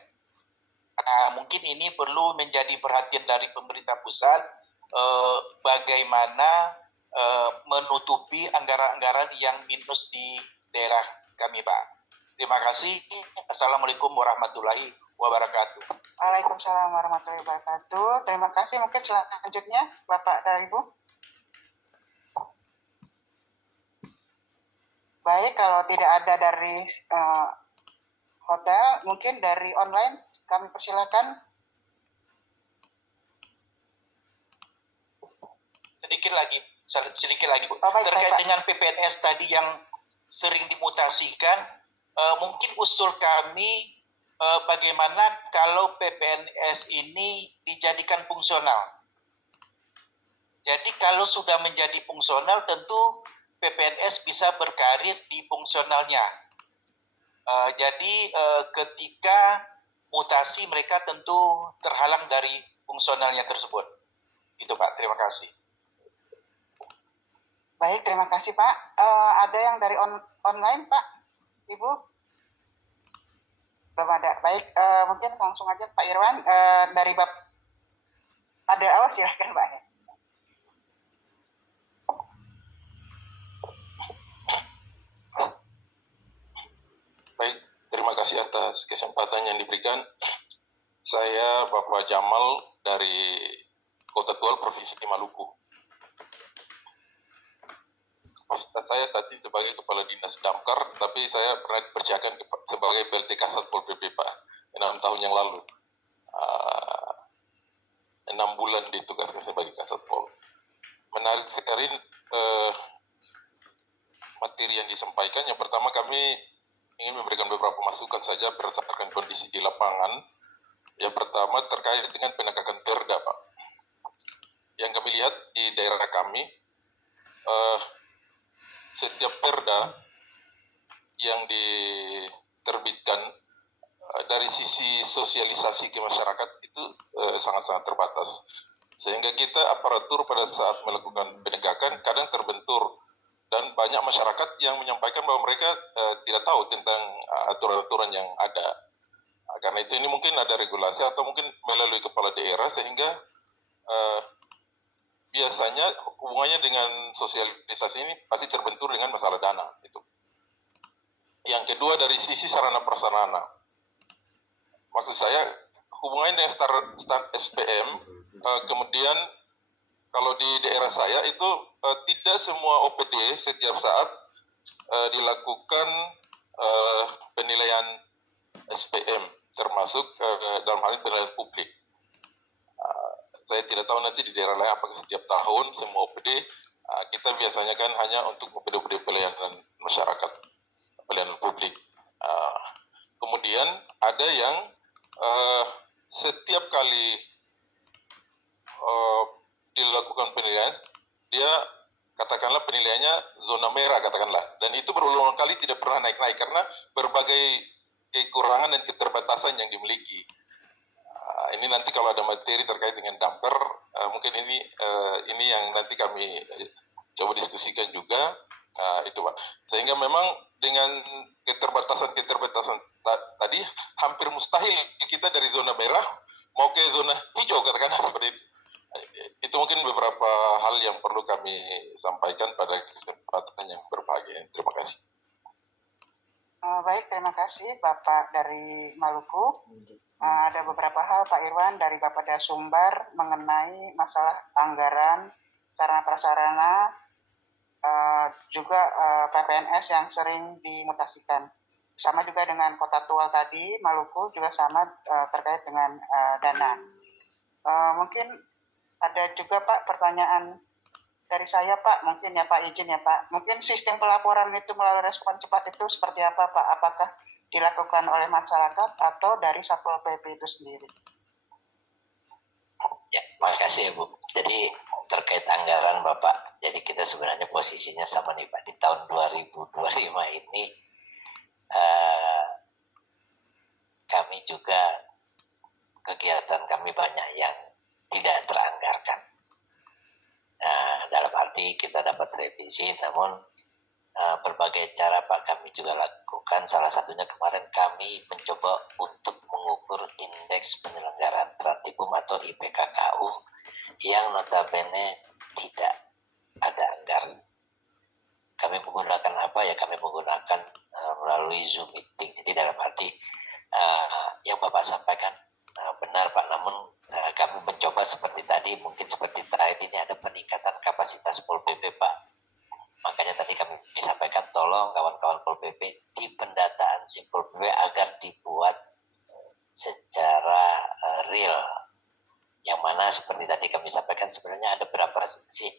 Mungkin ini perlu menjadi perhatian dari pemerintah pusat bagaimana menutupi anggaran-anggaran yang minus di daerah kami Pak. Terima kasih. Assalamualaikum warahmatullahi wabarakatuh. Waalaikumsalam warahmatullahi wabarakatuh. Terima kasih. Mungkin selanjutnya Bapak dan Ibu. Baik, kalau tidak ada dari hotel, mungkin dari online kami persilakan. Sedikit lagi Bu. Baik, terkait Pak. dengan PPNS tadi yang sering dimutasikan, mungkin usul kami bagaimana kalau PPNS ini dijadikan fungsional. Jadi kalau sudah menjadi fungsional tentu PPNS bisa berkarir di fungsionalnya. Jadi ketika mutasi mereka tentu terhalang dari fungsionalnya tersebut. Itu Pak, terima kasih. Baik, terima kasih Pak. Ada yang dari online Pak, Ibu? Belum ada. Baik, mungkin langsung aja Pak Irwan dari ada awas silakan Pak. Baik, terima kasih atas kesempatan yang diberikan. Saya Bapak Jamal dari Kota Tual, Provinsi Maluku. Kapasitas saya saat ini sebagai Kepala Dinas Damkar, tapi saya pernah dipercayakan sebagai PLT Kasatpol PP Pak, 6 tahun yang lalu. 6 bulan ditugaskan sebagai Kasatpol. Menarik sekali materi yang disampaikan. Yang pertama kami ingin memberikan beberapa masukan saja berdasarkan kondisi di lapangan. Yang pertama terkait dengan penegakan perda Pak. Yang kami lihat di daerah kami, setiap perda yang terbitkan dari sisi sosialisasi ke masyarakat itu sangat-sangat terbatas. Sehingga kita aparatur pada saat melakukan penegakan kadang terbentur, dan banyak masyarakat yang menyampaikan bahwa mereka tidak tahu tentang aturan-aturan yang ada. Karena itu ini mungkin ada regulasi atau mungkin melalui kepala daerah, sehingga biasanya hubungannya dengan sosialisasi ini pasti terbentur dengan masalah dana. Itu. Yang kedua dari sisi sarana prasarana. Maksud saya hubungannya dengan start SPM, kemudian kalau di daerah saya itu tidak semua OPD setiap saat dilakukan penilaian SPM, termasuk dalam hal ini penilaian publik. Saya tidak tahu nanti di daerah lain apakah setiap tahun semua OPD, kita biasanya kan hanya untuk OPD-OPD pelayanan masyarakat, pelayanan publik. Kemudian ada yang setiap kali dilakukan penilaian, dia katakanlah penilaiannya zona merah katakanlah, dan itu berulang kali tidak pernah naik-naik karena berbagai kekurangan dan keterbatasan yang dimiliki. Ini nanti kalau ada materi terkait dengan damper, mungkin ini yang nanti kami coba diskusikan juga, itu Pak. Sehingga memang dengan keterbatasan tadi hampir mustahil kita dari zona merah mau ke zona hijau katakanlah seperti itu. Itu mungkin beberapa hal yang perlu kami sampaikan pada kesempatan yang berbahagia. Terima kasih. Baik, terima kasih Bapak dari Maluku. Ada beberapa hal Pak Irwan dari Bapak Dasumbar mengenai masalah anggaran, sarana prasarana, juga PPNS yang sering dimutasikan. Sama juga dengan Kota Tual tadi, Maluku juga sama terkait dengan dana. Mungkin ada juga Pak pertanyaan dari saya Pak, mungkin ya Pak, izin ya Pak. Mungkin sistem pelaporan itu melalui respon cepat itu seperti apa Pak? Apakah dilakukan oleh masyarakat atau dari Satpol PP itu sendiri? Ya, makasih Bu. Jadi terkait anggaran Bapak, jadi kita sebenarnya posisinya sama nih Pak. Di tahun 2025 ini kami juga kegiatan kami banyak yang tidak teranggarkan. Dalam arti kita dapat revisi, namun berbagai cara Pak kami juga lakukan. Salah satunya kemarin kami mencoba untuk mengukur indeks penyelenggaraan Trantibum atau IPKKU yang notabene tidak ada anggaran. Kami menggunakan apa ya? Kami menggunakan melalui Zoom meeting. Jadi dalam arti yang Bapak sampaikan benar Pak, namun kami mencoba seperti tadi, mungkin seperti terakhir ini ada peningkatan kapasitas Pol PP Pak. Makanya tadi kami sampaikan tolong kawan-kawan Pol PP di pendataan si Pol PP agar dibuat secara real. Yang mana seperti tadi kami sampaikan sebenarnya ada berapa sih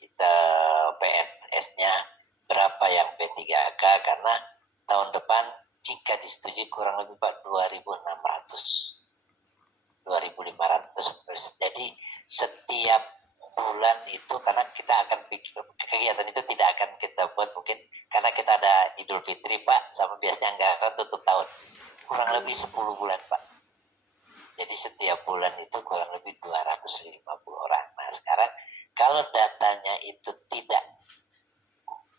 PNS-nya, berapa yang P3K, karena tahun depan jika disetujui kurang lebih Pak 2.500. Jadi setiap bulan itu, karena kita akan kegiatan itu tidak akan kita buat mungkin karena kita ada Idul Fitri Pak, sama biasanya anggaran tutup tahun kurang lebih 10 bulan Pak. Jadi setiap bulan itu kurang lebih 250 orang. Nah sekarang kalau datanya itu tidak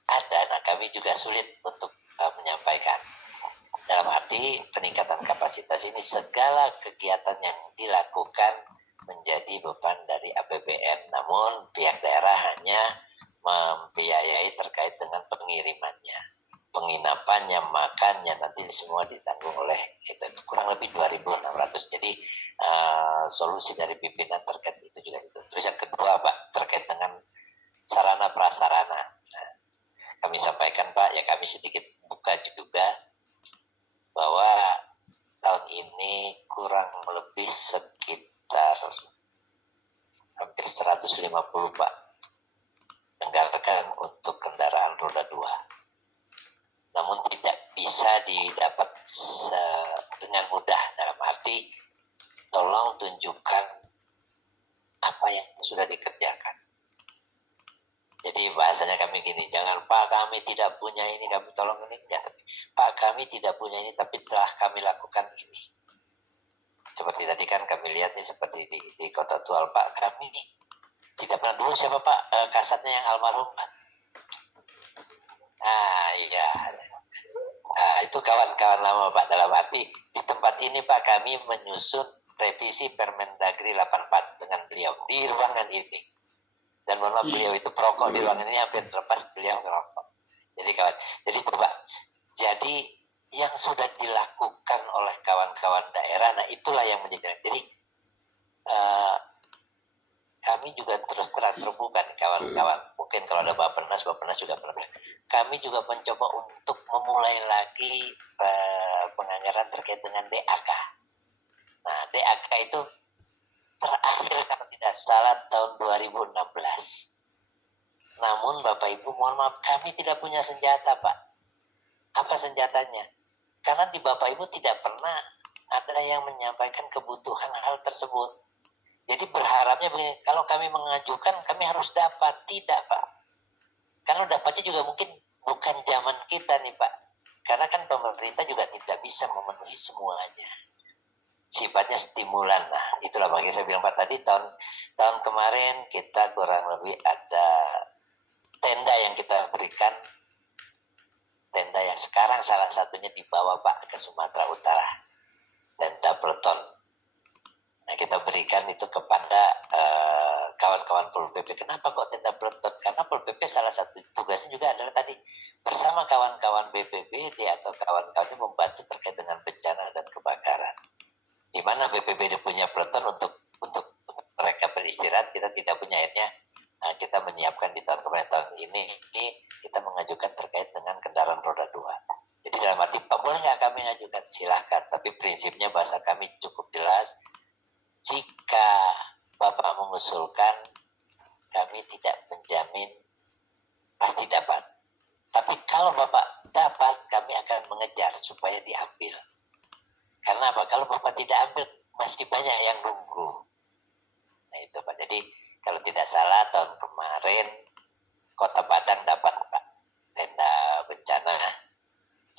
ada, nah kami juga sulit untuk menyampaikan. Dalam arti peningkatan kapasitas ini segala kegiatan yang dilakukan menjadi beban dari APBN, namun pihak daerah hanya membiayai terkait dengan pengirimannya, penginapannya, makannya, nanti semua ditanggung oleh itu kurang lebih 2.600. Jadi solusi dari pimpinan terkait itu juga itu. Terus yang kedua Pak, terkait dengan sarana prasarana. Nah, kami sampaikan Pak, ya kami sedikit buka juga bahwa tahun ini kurang lebih sekitar hampir 150 Pak anggaran untuk kendaraan roda 2. Namun tidak bisa didapat dengan mudah. Dalam arti tolong tunjukkan apa yang sudah dikerjakan. Jadi Jadi bahasanya kami gini, jangan Pak kami tidak punya ini, kami tolong ini, enggak. Pak kami tidak punya ini, tapi telah kami lakukan ini. Seperti tadi kan kami lihat nih, seperti di Kota Tual, Pak kami tidak pernah dulu siapa Pak kasatnya yang almarhum Pak. Ah iya, itu kawan-kawan lama Pak, dalam arti di tempat ini Pak kami menyusun revisi Permendagri 84 dengan beliau di ruangan ini. Dan mohon maaf beliau itu perokok di ruangan ini, hampir terlepas beliau ngerokok. Jadi coba, jadi yang sudah dilakukan oleh kawan-kawan daerah, nah itulah yang menjadi. Jadi kami juga terus terang terbuka nih kawan-kawan. Mungkin kalau ada Bappenas juga pernah. Kami juga mencoba untuk memulai lagi penganggaran terkait dengan DAK. Nah, DAK itu terakhir kalau tidak salah tahun 2016. Namun Bapak Ibu mohon maaf kami tidak punya senjata Pak. Apa senjatanya? Karena di Bapak Ibu tidak pernah ada yang menyampaikan kebutuhan hal tersebut. Jadi berharapnya begini, kalau kami mengajukan kami harus dapat. Tidak Pak. Karena dapatnya juga mungkin bukan zaman kita nih Pak. Karena kan pemerintah juga tidak bisa memenuhi semuanya. Sifatnya stimulan. Nah, itulah makanya saya bilang Pak tadi tahun kemarin kita kurang lebih ada tenda yang kita berikan, tenda yang sekarang salah satunya dibawa Pak ke Sumatera Utara, tenda Peleton. Nah, kita berikan itu kepada kawan-kawan Pol PP. Kenapa kok tenda Peleton? Karena Pol PP salah satu tugasnya juga adalah tadi bersama kawan-kawan BPBD atau kawan-kawannya membantu terkait dengan bencana dan kebakaran. Di mana BPBD punya peleton untuk mereka beristirahat, kita tidak punya, akhirnya kita menyiapkan di tahun kemarin. Tahun ini kita mengajukan terkait dengan kendaraan roda 2. Jadi dalam arti Pak boleh nggak kami ngajukan? Silahkan, tapi prinsipnya bahasa kami cukup jelas. Jika Bapak mengusulkan, kami tidak menjamin pasti dapat. Tapi kalau Bapak dapat, kami akan mengejar supaya diambil. Karena apa? Kalau Bapak tidak ambil, masih banyak yang nunggu. Nah itu Pak. Jadi kalau tidak salah tahun kemarin Kota Padang dapat Pak tenda bencana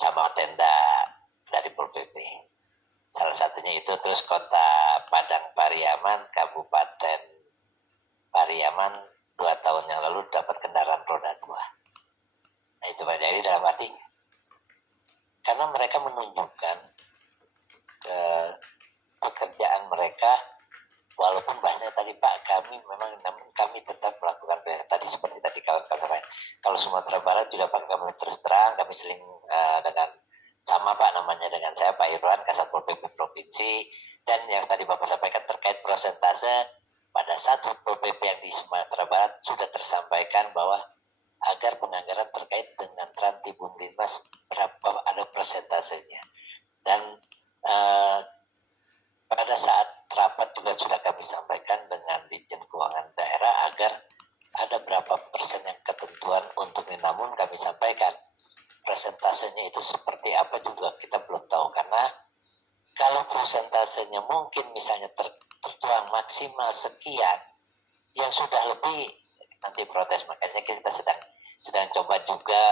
sama tenda dari Pol PP. Salah satunya itu. Terus Kota Padang Pariaman, Kabupaten Pariaman 2 tahun yang lalu dapat kendaraan roda 2. Nah itu Pak. Jadi dalam arti karena mereka menunjukkan pekerjaan mereka, walaupun bahasanya tadi Pak kami memang, namun kami tetap melakukan tadi seperti tadi kawan-kawan. Kalau Sumatera Barat juga Pak kami terus terang, kami sering dengan sama Pak namanya dengan saya Pak Irwan Kasat Pol PP Provinsi, dan yang tadi Bapak sampaikan terkait persentase pada satu Pol PP yang di Sumatera Barat sudah tersampaikan bahwa agar penganggaran terkait dengan Trantibun Linmas berapa ada persentasenya. Dan pada saat rapat juga sudah kami sampaikan dengan Ditjen Keuangan Daerah agar ada berapa persen yang ketentuan untuk ini. Namun kami sampaikan persentasenya itu seperti apa juga kita belum tahu, karena kalau persentasenya mungkin misalnya tertuang maksimal sekian, yang sudah lebih nanti protes. Makanya kita sedang coba juga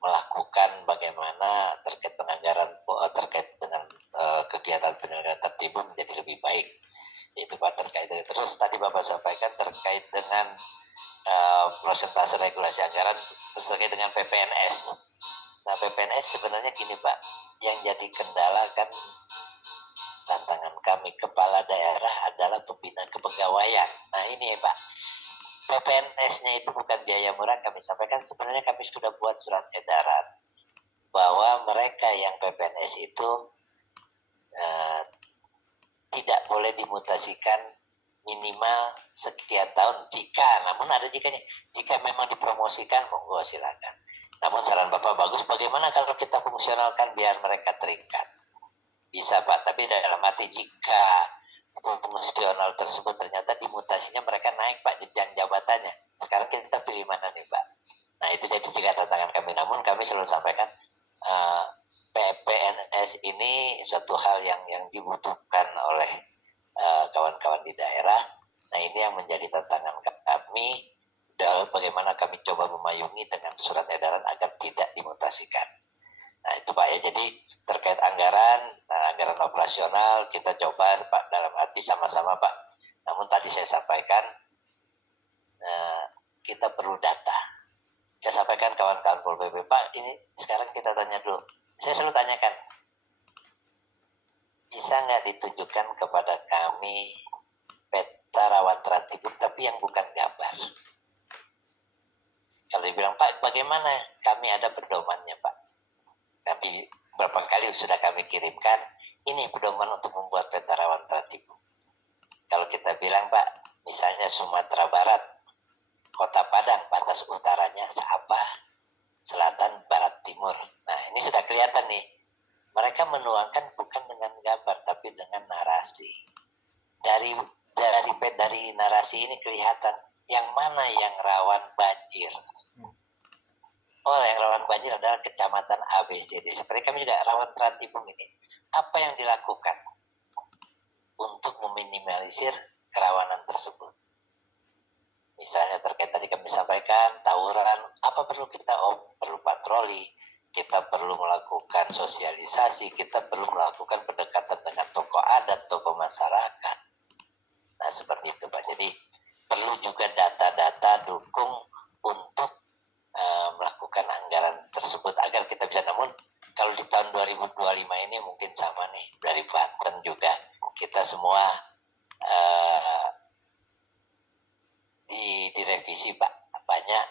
melakukan bagaimana terkait penganggaran terkait dengan kegiatan penyelenggaraan tertibun menjadi lebih baik. Itu Pak terkait. Terus tadi Bapak sampaikan terkait dengan persentase regulasi anggaran terkait dengan PPNS. Nah PPNS sebenarnya gini Pak, yang jadi kendala kan tantangan kami kepala daerah adalah pembinaan kepegawaian. Nah ini Pak, PPNS-nya itu bukan biaya murah. Kami sampaikan sebenarnya kami sudah buat surat edaran bahwa mereka yang PPNS itu tidak boleh dimutasikan minimal sekian tahun namun ada jika memang dipromosikan monggo silakan. Namun saran Bapak bagus, bagaimana kalau kita fungsionalkan biar mereka terikat? Bisa Pak, tapi dalam arti jika fungsional tersebut ternyata dimutasinya mereka naik Pak jenjang jabatannya. Sekarang kita pilih mana nih Pak? Nah itu jadi 3 tantangan kami. Namun kami selalu sampaikan PPNS ini suatu hal yang dibutuhkan oleh kawan-kawan di daerah. Nah ini yang menjadi tantangan kami. kami, bagaimana kami coba memayungi dengan surat edaran agar tidak dimutasikan. Nah itu Pak ya, jadi terkait anggaran, anggaran operasional kita coba Pak dalam arti sama-sama Pak. Namun tadi saya sampaikan kita perlu data. Saya sampaikan kawan-kawan Pol PP, Pak ini sekarang kita tanya dulu. Saya selalu tanyakan, bisa nggak ditunjukkan kepada kami peta rawan Trantibun tapi yang bukan gambar? Kalau dibilang Pak bagaimana? Kami ada pedomannya Pak. Tapi berapa kali sudah kami kirimkan, ini pedoman untuk membuat peta rawan Trantibun. Kalau kita bilang Pak, misalnya Sumatera Barat, Kota Padang, batas utaranya Sabah, Selatan, Barat, Timur. Nah ini sudah kelihatan nih. Mereka menuangkan bukan dengan gambar, tapi dengan narasi. Dari narasi ini kelihatan yang mana yang rawan banjir. Oh, yang rawan banjir adalah kecamatan ABCD. Seperti kami juga rawan Trantibun ini. Apa yang dilakukan untuk meminimalisir kerawanan tersebut? Misalnya terkait tadi kami sampaikan tawuran, apa perlu kita perlu patroli, kita perlu melakukan sosialisasi, kita perlu melakukan pendekatan dengan tokoh adat, tokoh masyarakat. Nah seperti itu Pak. Jadi perlu juga data-data dukung untuk melakukan anggaran tersebut agar kita bisa. Namun kalau di tahun 2025 ini mungkin sama nih, dari Banten juga kita semua direvisi Pak, banyak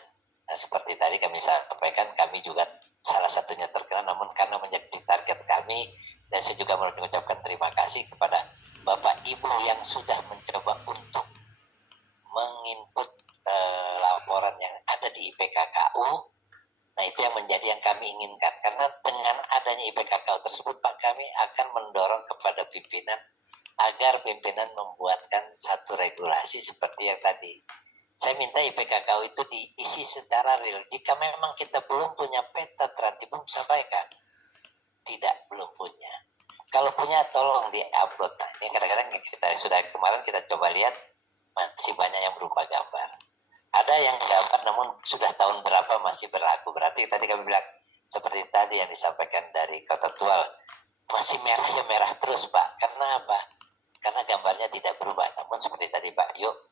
seperti tadi kami sampaikan, kami juga salah satunya terkena, namun karena menjadi target kami, dan saya juga mengucapkan terima kasih kepada Bapak Ibu yang sudah mencoba untuk menginput laporan yang ada di IPKKU. Nah itu yang menjadi yang kami inginkan, karena dengan adanya IPKKU tersebut Pak, kami akan mendorong kepada pimpinan agar pimpinan membuatkan satu regulasi seperti yang tadi. Saya minta IPKKU itu diisi secara real. Jika memang kita belum punya peta Trantibun, sampaikan. Tidak, belum punya. Kalau punya, tolong di-upload. Nah, ini kadang-kadang kita sudah kemarin kita coba lihat, masih banyak yang berupa gambar. Ada yang gambar, namun sudah tahun berapa masih berlaku. Berarti tadi kami bilang, seperti tadi yang disampaikan dari Kota Tual, masih merah ya merah terus Pak. Karena apa? Karena gambarnya tidak berubah. Namun seperti tadi Pak, yuk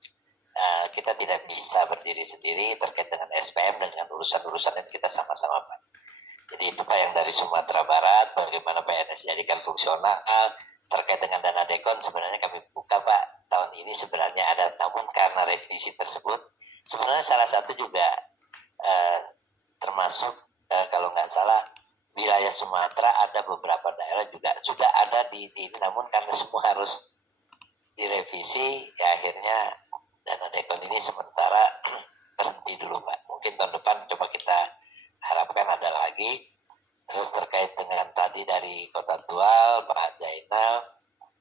kita tidak bisa berdiri sendiri terkait dengan SPM dan dengan urusan-urusan yang kita sama-sama Pak. Jadi itu Pak yang dari Sumatera Barat, bagaimana PNS jadikan fungsional, terkait dengan dana dekon sebenarnya kami buka Pak, tahun ini sebenarnya ada, namun karena revisi tersebut, sebenarnya salah satu juga termasuk kalau nggak salah, wilayah Sumatera ada beberapa daerah juga sudah ada di ini, namun karena semua harus direvisi, ya akhirnya dana dekon ini sementara berhenti dulu Pak. Mungkin tahun depan coba kita harapkan ada lagi. Terus terkait dengan tadi dari Kota Tual, Pak Jainal,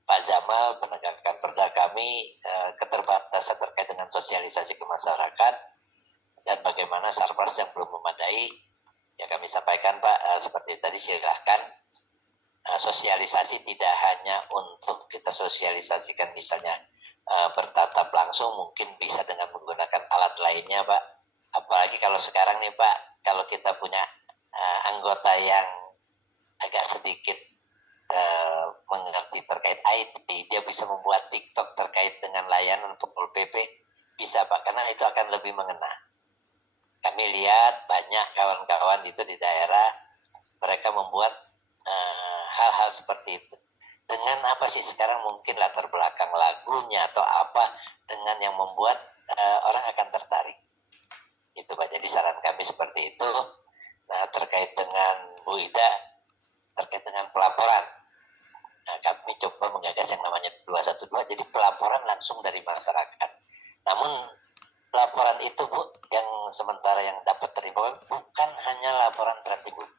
Pak Jamal, penegakan perda kami, keterbatasan terkait dengan sosialisasi ke masyarakat, dan bagaimana Sarpras yang belum memadai, ya kami sampaikan Pak, seperti tadi silahkan sosialisasi tidak hanya untuk kita sosialisasikan misalnya bertatap langsung, mungkin bisa dengan menggunakan alat lainnya Pak. Apalagi kalau sekarang nih Pak, kalau kita punya anggota yang agak sedikit mengerti terkait IT, dia bisa membuat TikTok terkait dengan layanan Pol PP, bisa Pak, karena itu akan lebih mengena. Kami lihat banyak kawan-kawan itu di daerah, mereka membuat hal-hal seperti itu. Dengan apa sih sekarang mungkin latar belakang lagunya atau apa, dengan yang membuat orang akan tertarik. Itu Pak, jadi saran kami seperti itu. Nah terkait dengan Bu Ida, terkait dengan pelaporan, nah, kami coba menggagas yang namanya 212, jadi pelaporan langsung dari masyarakat. Namun laporan itu Bu, yang sementara yang dapat terima bukan hanya laporan Trantibun.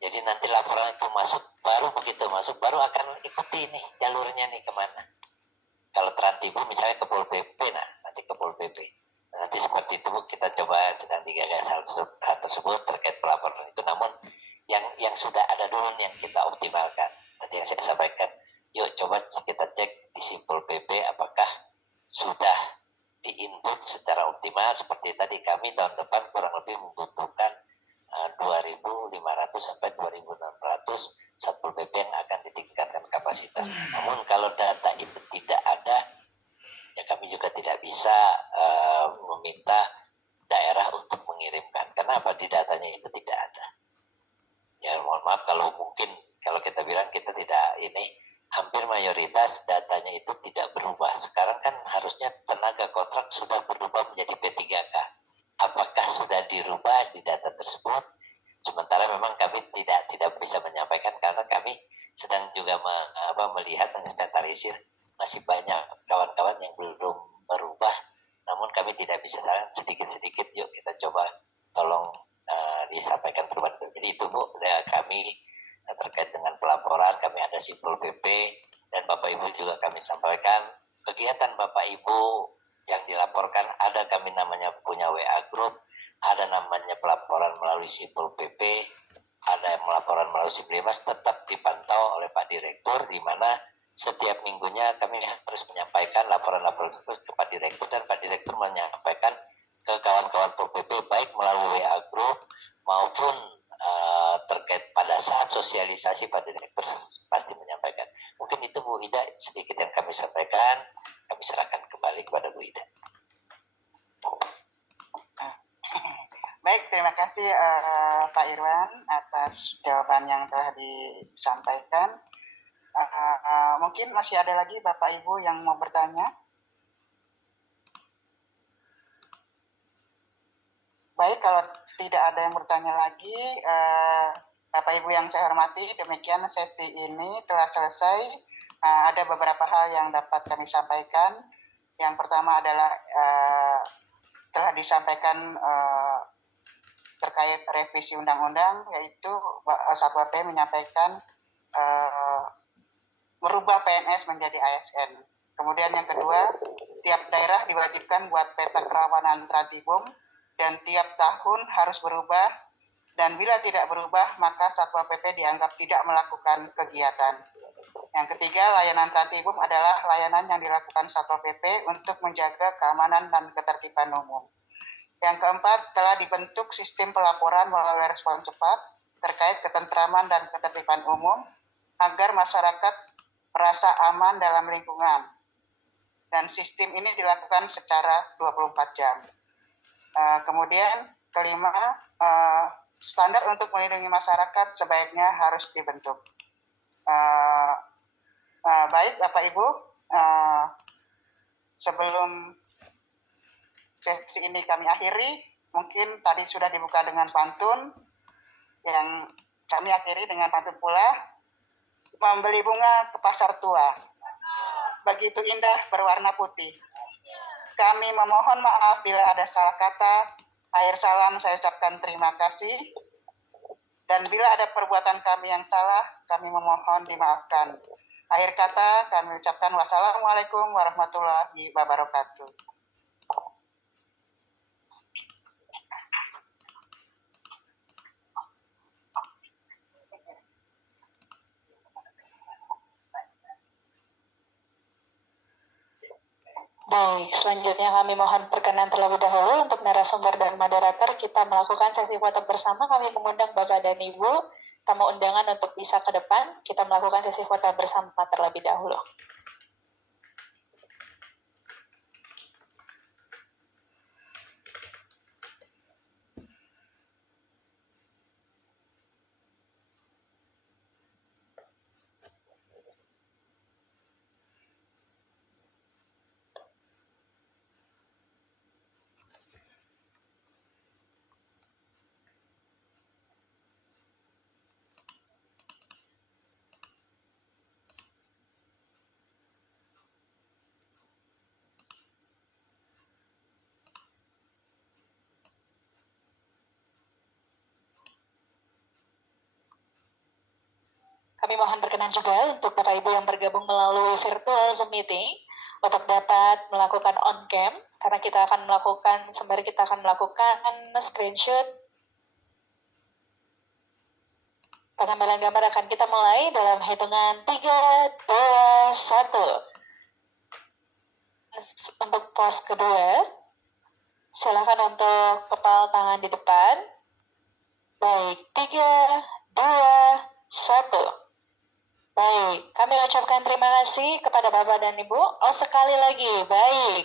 Jadi nanti laporan itu masuk, baru begitu masuk, baru akan ikuti nih jalurnya nih kemana. Kalau Trantibun misalnya ke Pol PP, nah nanti ke Pol PP. Nah, nanti seperti itu Bu, kita coba sedang digagas hal tersebut terkait pelaporan itu. Namun yang sudah ada dulu yang kita optimalkan. Tadi yang saya sampaikan, yuk coba kita cek di Pol PP apakah sudah diinput minimal seperti tadi, kami tahun depan kurang lebih membutuhkan 2.500 sampai 2.600 Satpol PP yang akan ditingkatkan kapasitas. Namun kalau data itu tidak ada, ya kami juga tidak bisa meminta daerah untuk mengirimkan. Kenapa? Di datanya itu tidak ada. Ya mohon maaf kalau mungkin kalau kita bilang kita tidak ini, hampir mayoritas datanya itu tidak berubah. Sekarang kan harusnya tenaga kontrak sudah berubah menjadi P3K. Apakah sudah dirubah di data tersebut? Sementara memang kami tidak bisa menyampaikan karena kami sedang juga melihat dan inventarisir masih banyak kawan-kawan yang belum berubah. Namun kami tidak bisa saran sedikit-sedikit, yuk kita coba tolong disampaikan perubahan. Jadi itu Bu, kami terkait dengan pelaporan, kami ada Satpol PP dan Bapak Ibu juga kami sampaikan kegiatan Bapak Ibu yang dilaporkan, ada kami namanya punya WA group, ada namanya pelaporan melalui Satpol PP, ada yang melaporan melalui Siblimas, tetap dipantau oleh Pak Direktur, di mana setiap minggunya kami harus menyampaikan laporan-laporan tersebut ke Pak Direktur, dan Pak Direktur menyampaikan ke kawan-kawan Pol PP baik melalui WA group maupun terkait pada saat sosialisasi Pak Direktur pasti menyampaikan. Mungkin itu Bu Ida sedikit yang kami sampaikan, kami serahkan kembali kepada Bu Ida. Baik, terima kasih Pak Irwan atas jawaban yang telah disampaikan. Mungkin masih ada lagi Bapak Ibu yang mau bertanya? Baik, kalau tidak ada yang bertanya lagi, Bapak Ibu yang saya hormati, demikian sesi ini telah selesai. Ada beberapa hal yang dapat kami sampaikan. Yang pertama adalah telah disampaikan terkait revisi undang-undang, yaitu Satpol PP menyampaikan merubah PNS menjadi ASN. Kemudian yang kedua, tiap daerah diwajibkan buat peta kerawanan Trantibum dan tiap tahun harus berubah, dan bila tidak berubah maka Satpol PP dianggap tidak melakukan kegiatan. Yang ketiga, layanan Trantibum adalah layanan yang dilakukan Satpol PP untuk menjaga keamanan dan ketertiban umum. Yang keempat, telah dibentuk sistem pelaporan melalui respon cepat terkait ketentraman dan ketertiban umum agar masyarakat merasa aman dalam lingkungan. Dan sistem ini dilakukan secara 24 jam. Kemudian kelima, standar untuk melindungi masyarakat sebaiknya harus dibentuk. Baik Bapak Ibu, sebelum sesi ini kami akhiri, mungkin tadi sudah dibuka dengan pantun, yang kami akhiri dengan pantun pula, membeli bunga ke pasar tua, begitu indah berwarna putih. Kami memohon maaf bila ada salah kata. Akhir salam saya ucapkan terima kasih. Dan bila ada perbuatan kami yang salah, kami memohon dimaafkan. Akhir kata kami ucapkan wassalamualaikum warahmatullahi wabarakatuh. Baik, selanjutnya kami mohon perkenan terlebih dahulu untuk narasumber dan moderator. Kita melakukan sesi foto bersama. Kami mengundang Bapak dan Ibu tamu undangan untuk bisa ke depan. Kita melakukan sesi foto bersama terlebih dahulu. Kami mohon berkenan juga untuk Bapak Ibu yang bergabung melalui virtual Zoom meeting untuk dapat melakukan on cam, karena kita akan melakukan screenshot. Pengambilan gambar akan kita mulai dalam hitungan 3, 2, 1. Untuk pos kedua, Silakan untuk kepal tangan di depan. Baik, 3, 2, 1. Baik, kami ucapkan terima kasih kepada Bapak dan Ibu. Oh, sekali lagi, baik.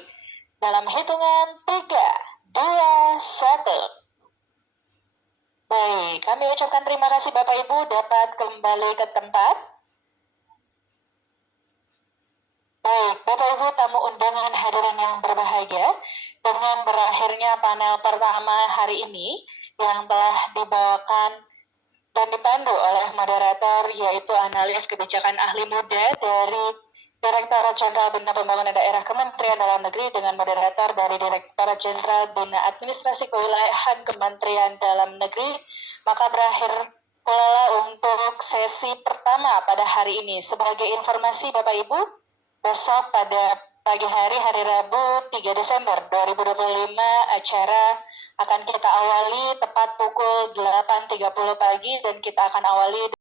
Dalam hitungan 3, 2, 1. Baik, kami ucapkan terima kasih Bapak Ibu dapat kembali ke tempat. Baik, Bapak Ibu tamu undangan hadirin yang berbahagia, dengan berakhirnya panel pertama hari ini yang telah dibawakan dan dipandu oleh moderator yaitu analis kebijakan ahli muda dari Direktorat Jenderal Bina Pembangunan Daerah Kementerian Dalam Negeri dengan moderator dari Direktorat Jenderal Bina Administrasi Kewilayahan Kementerian Dalam Negeri, maka berakhir pula untuk sesi pertama pada hari ini. Sebagai informasi Bapak Ibu, besok pada pagi hari Rabu 3 Desember 2025 acara akan kita awali tepat pukul 8.30 pagi dan kita akan awali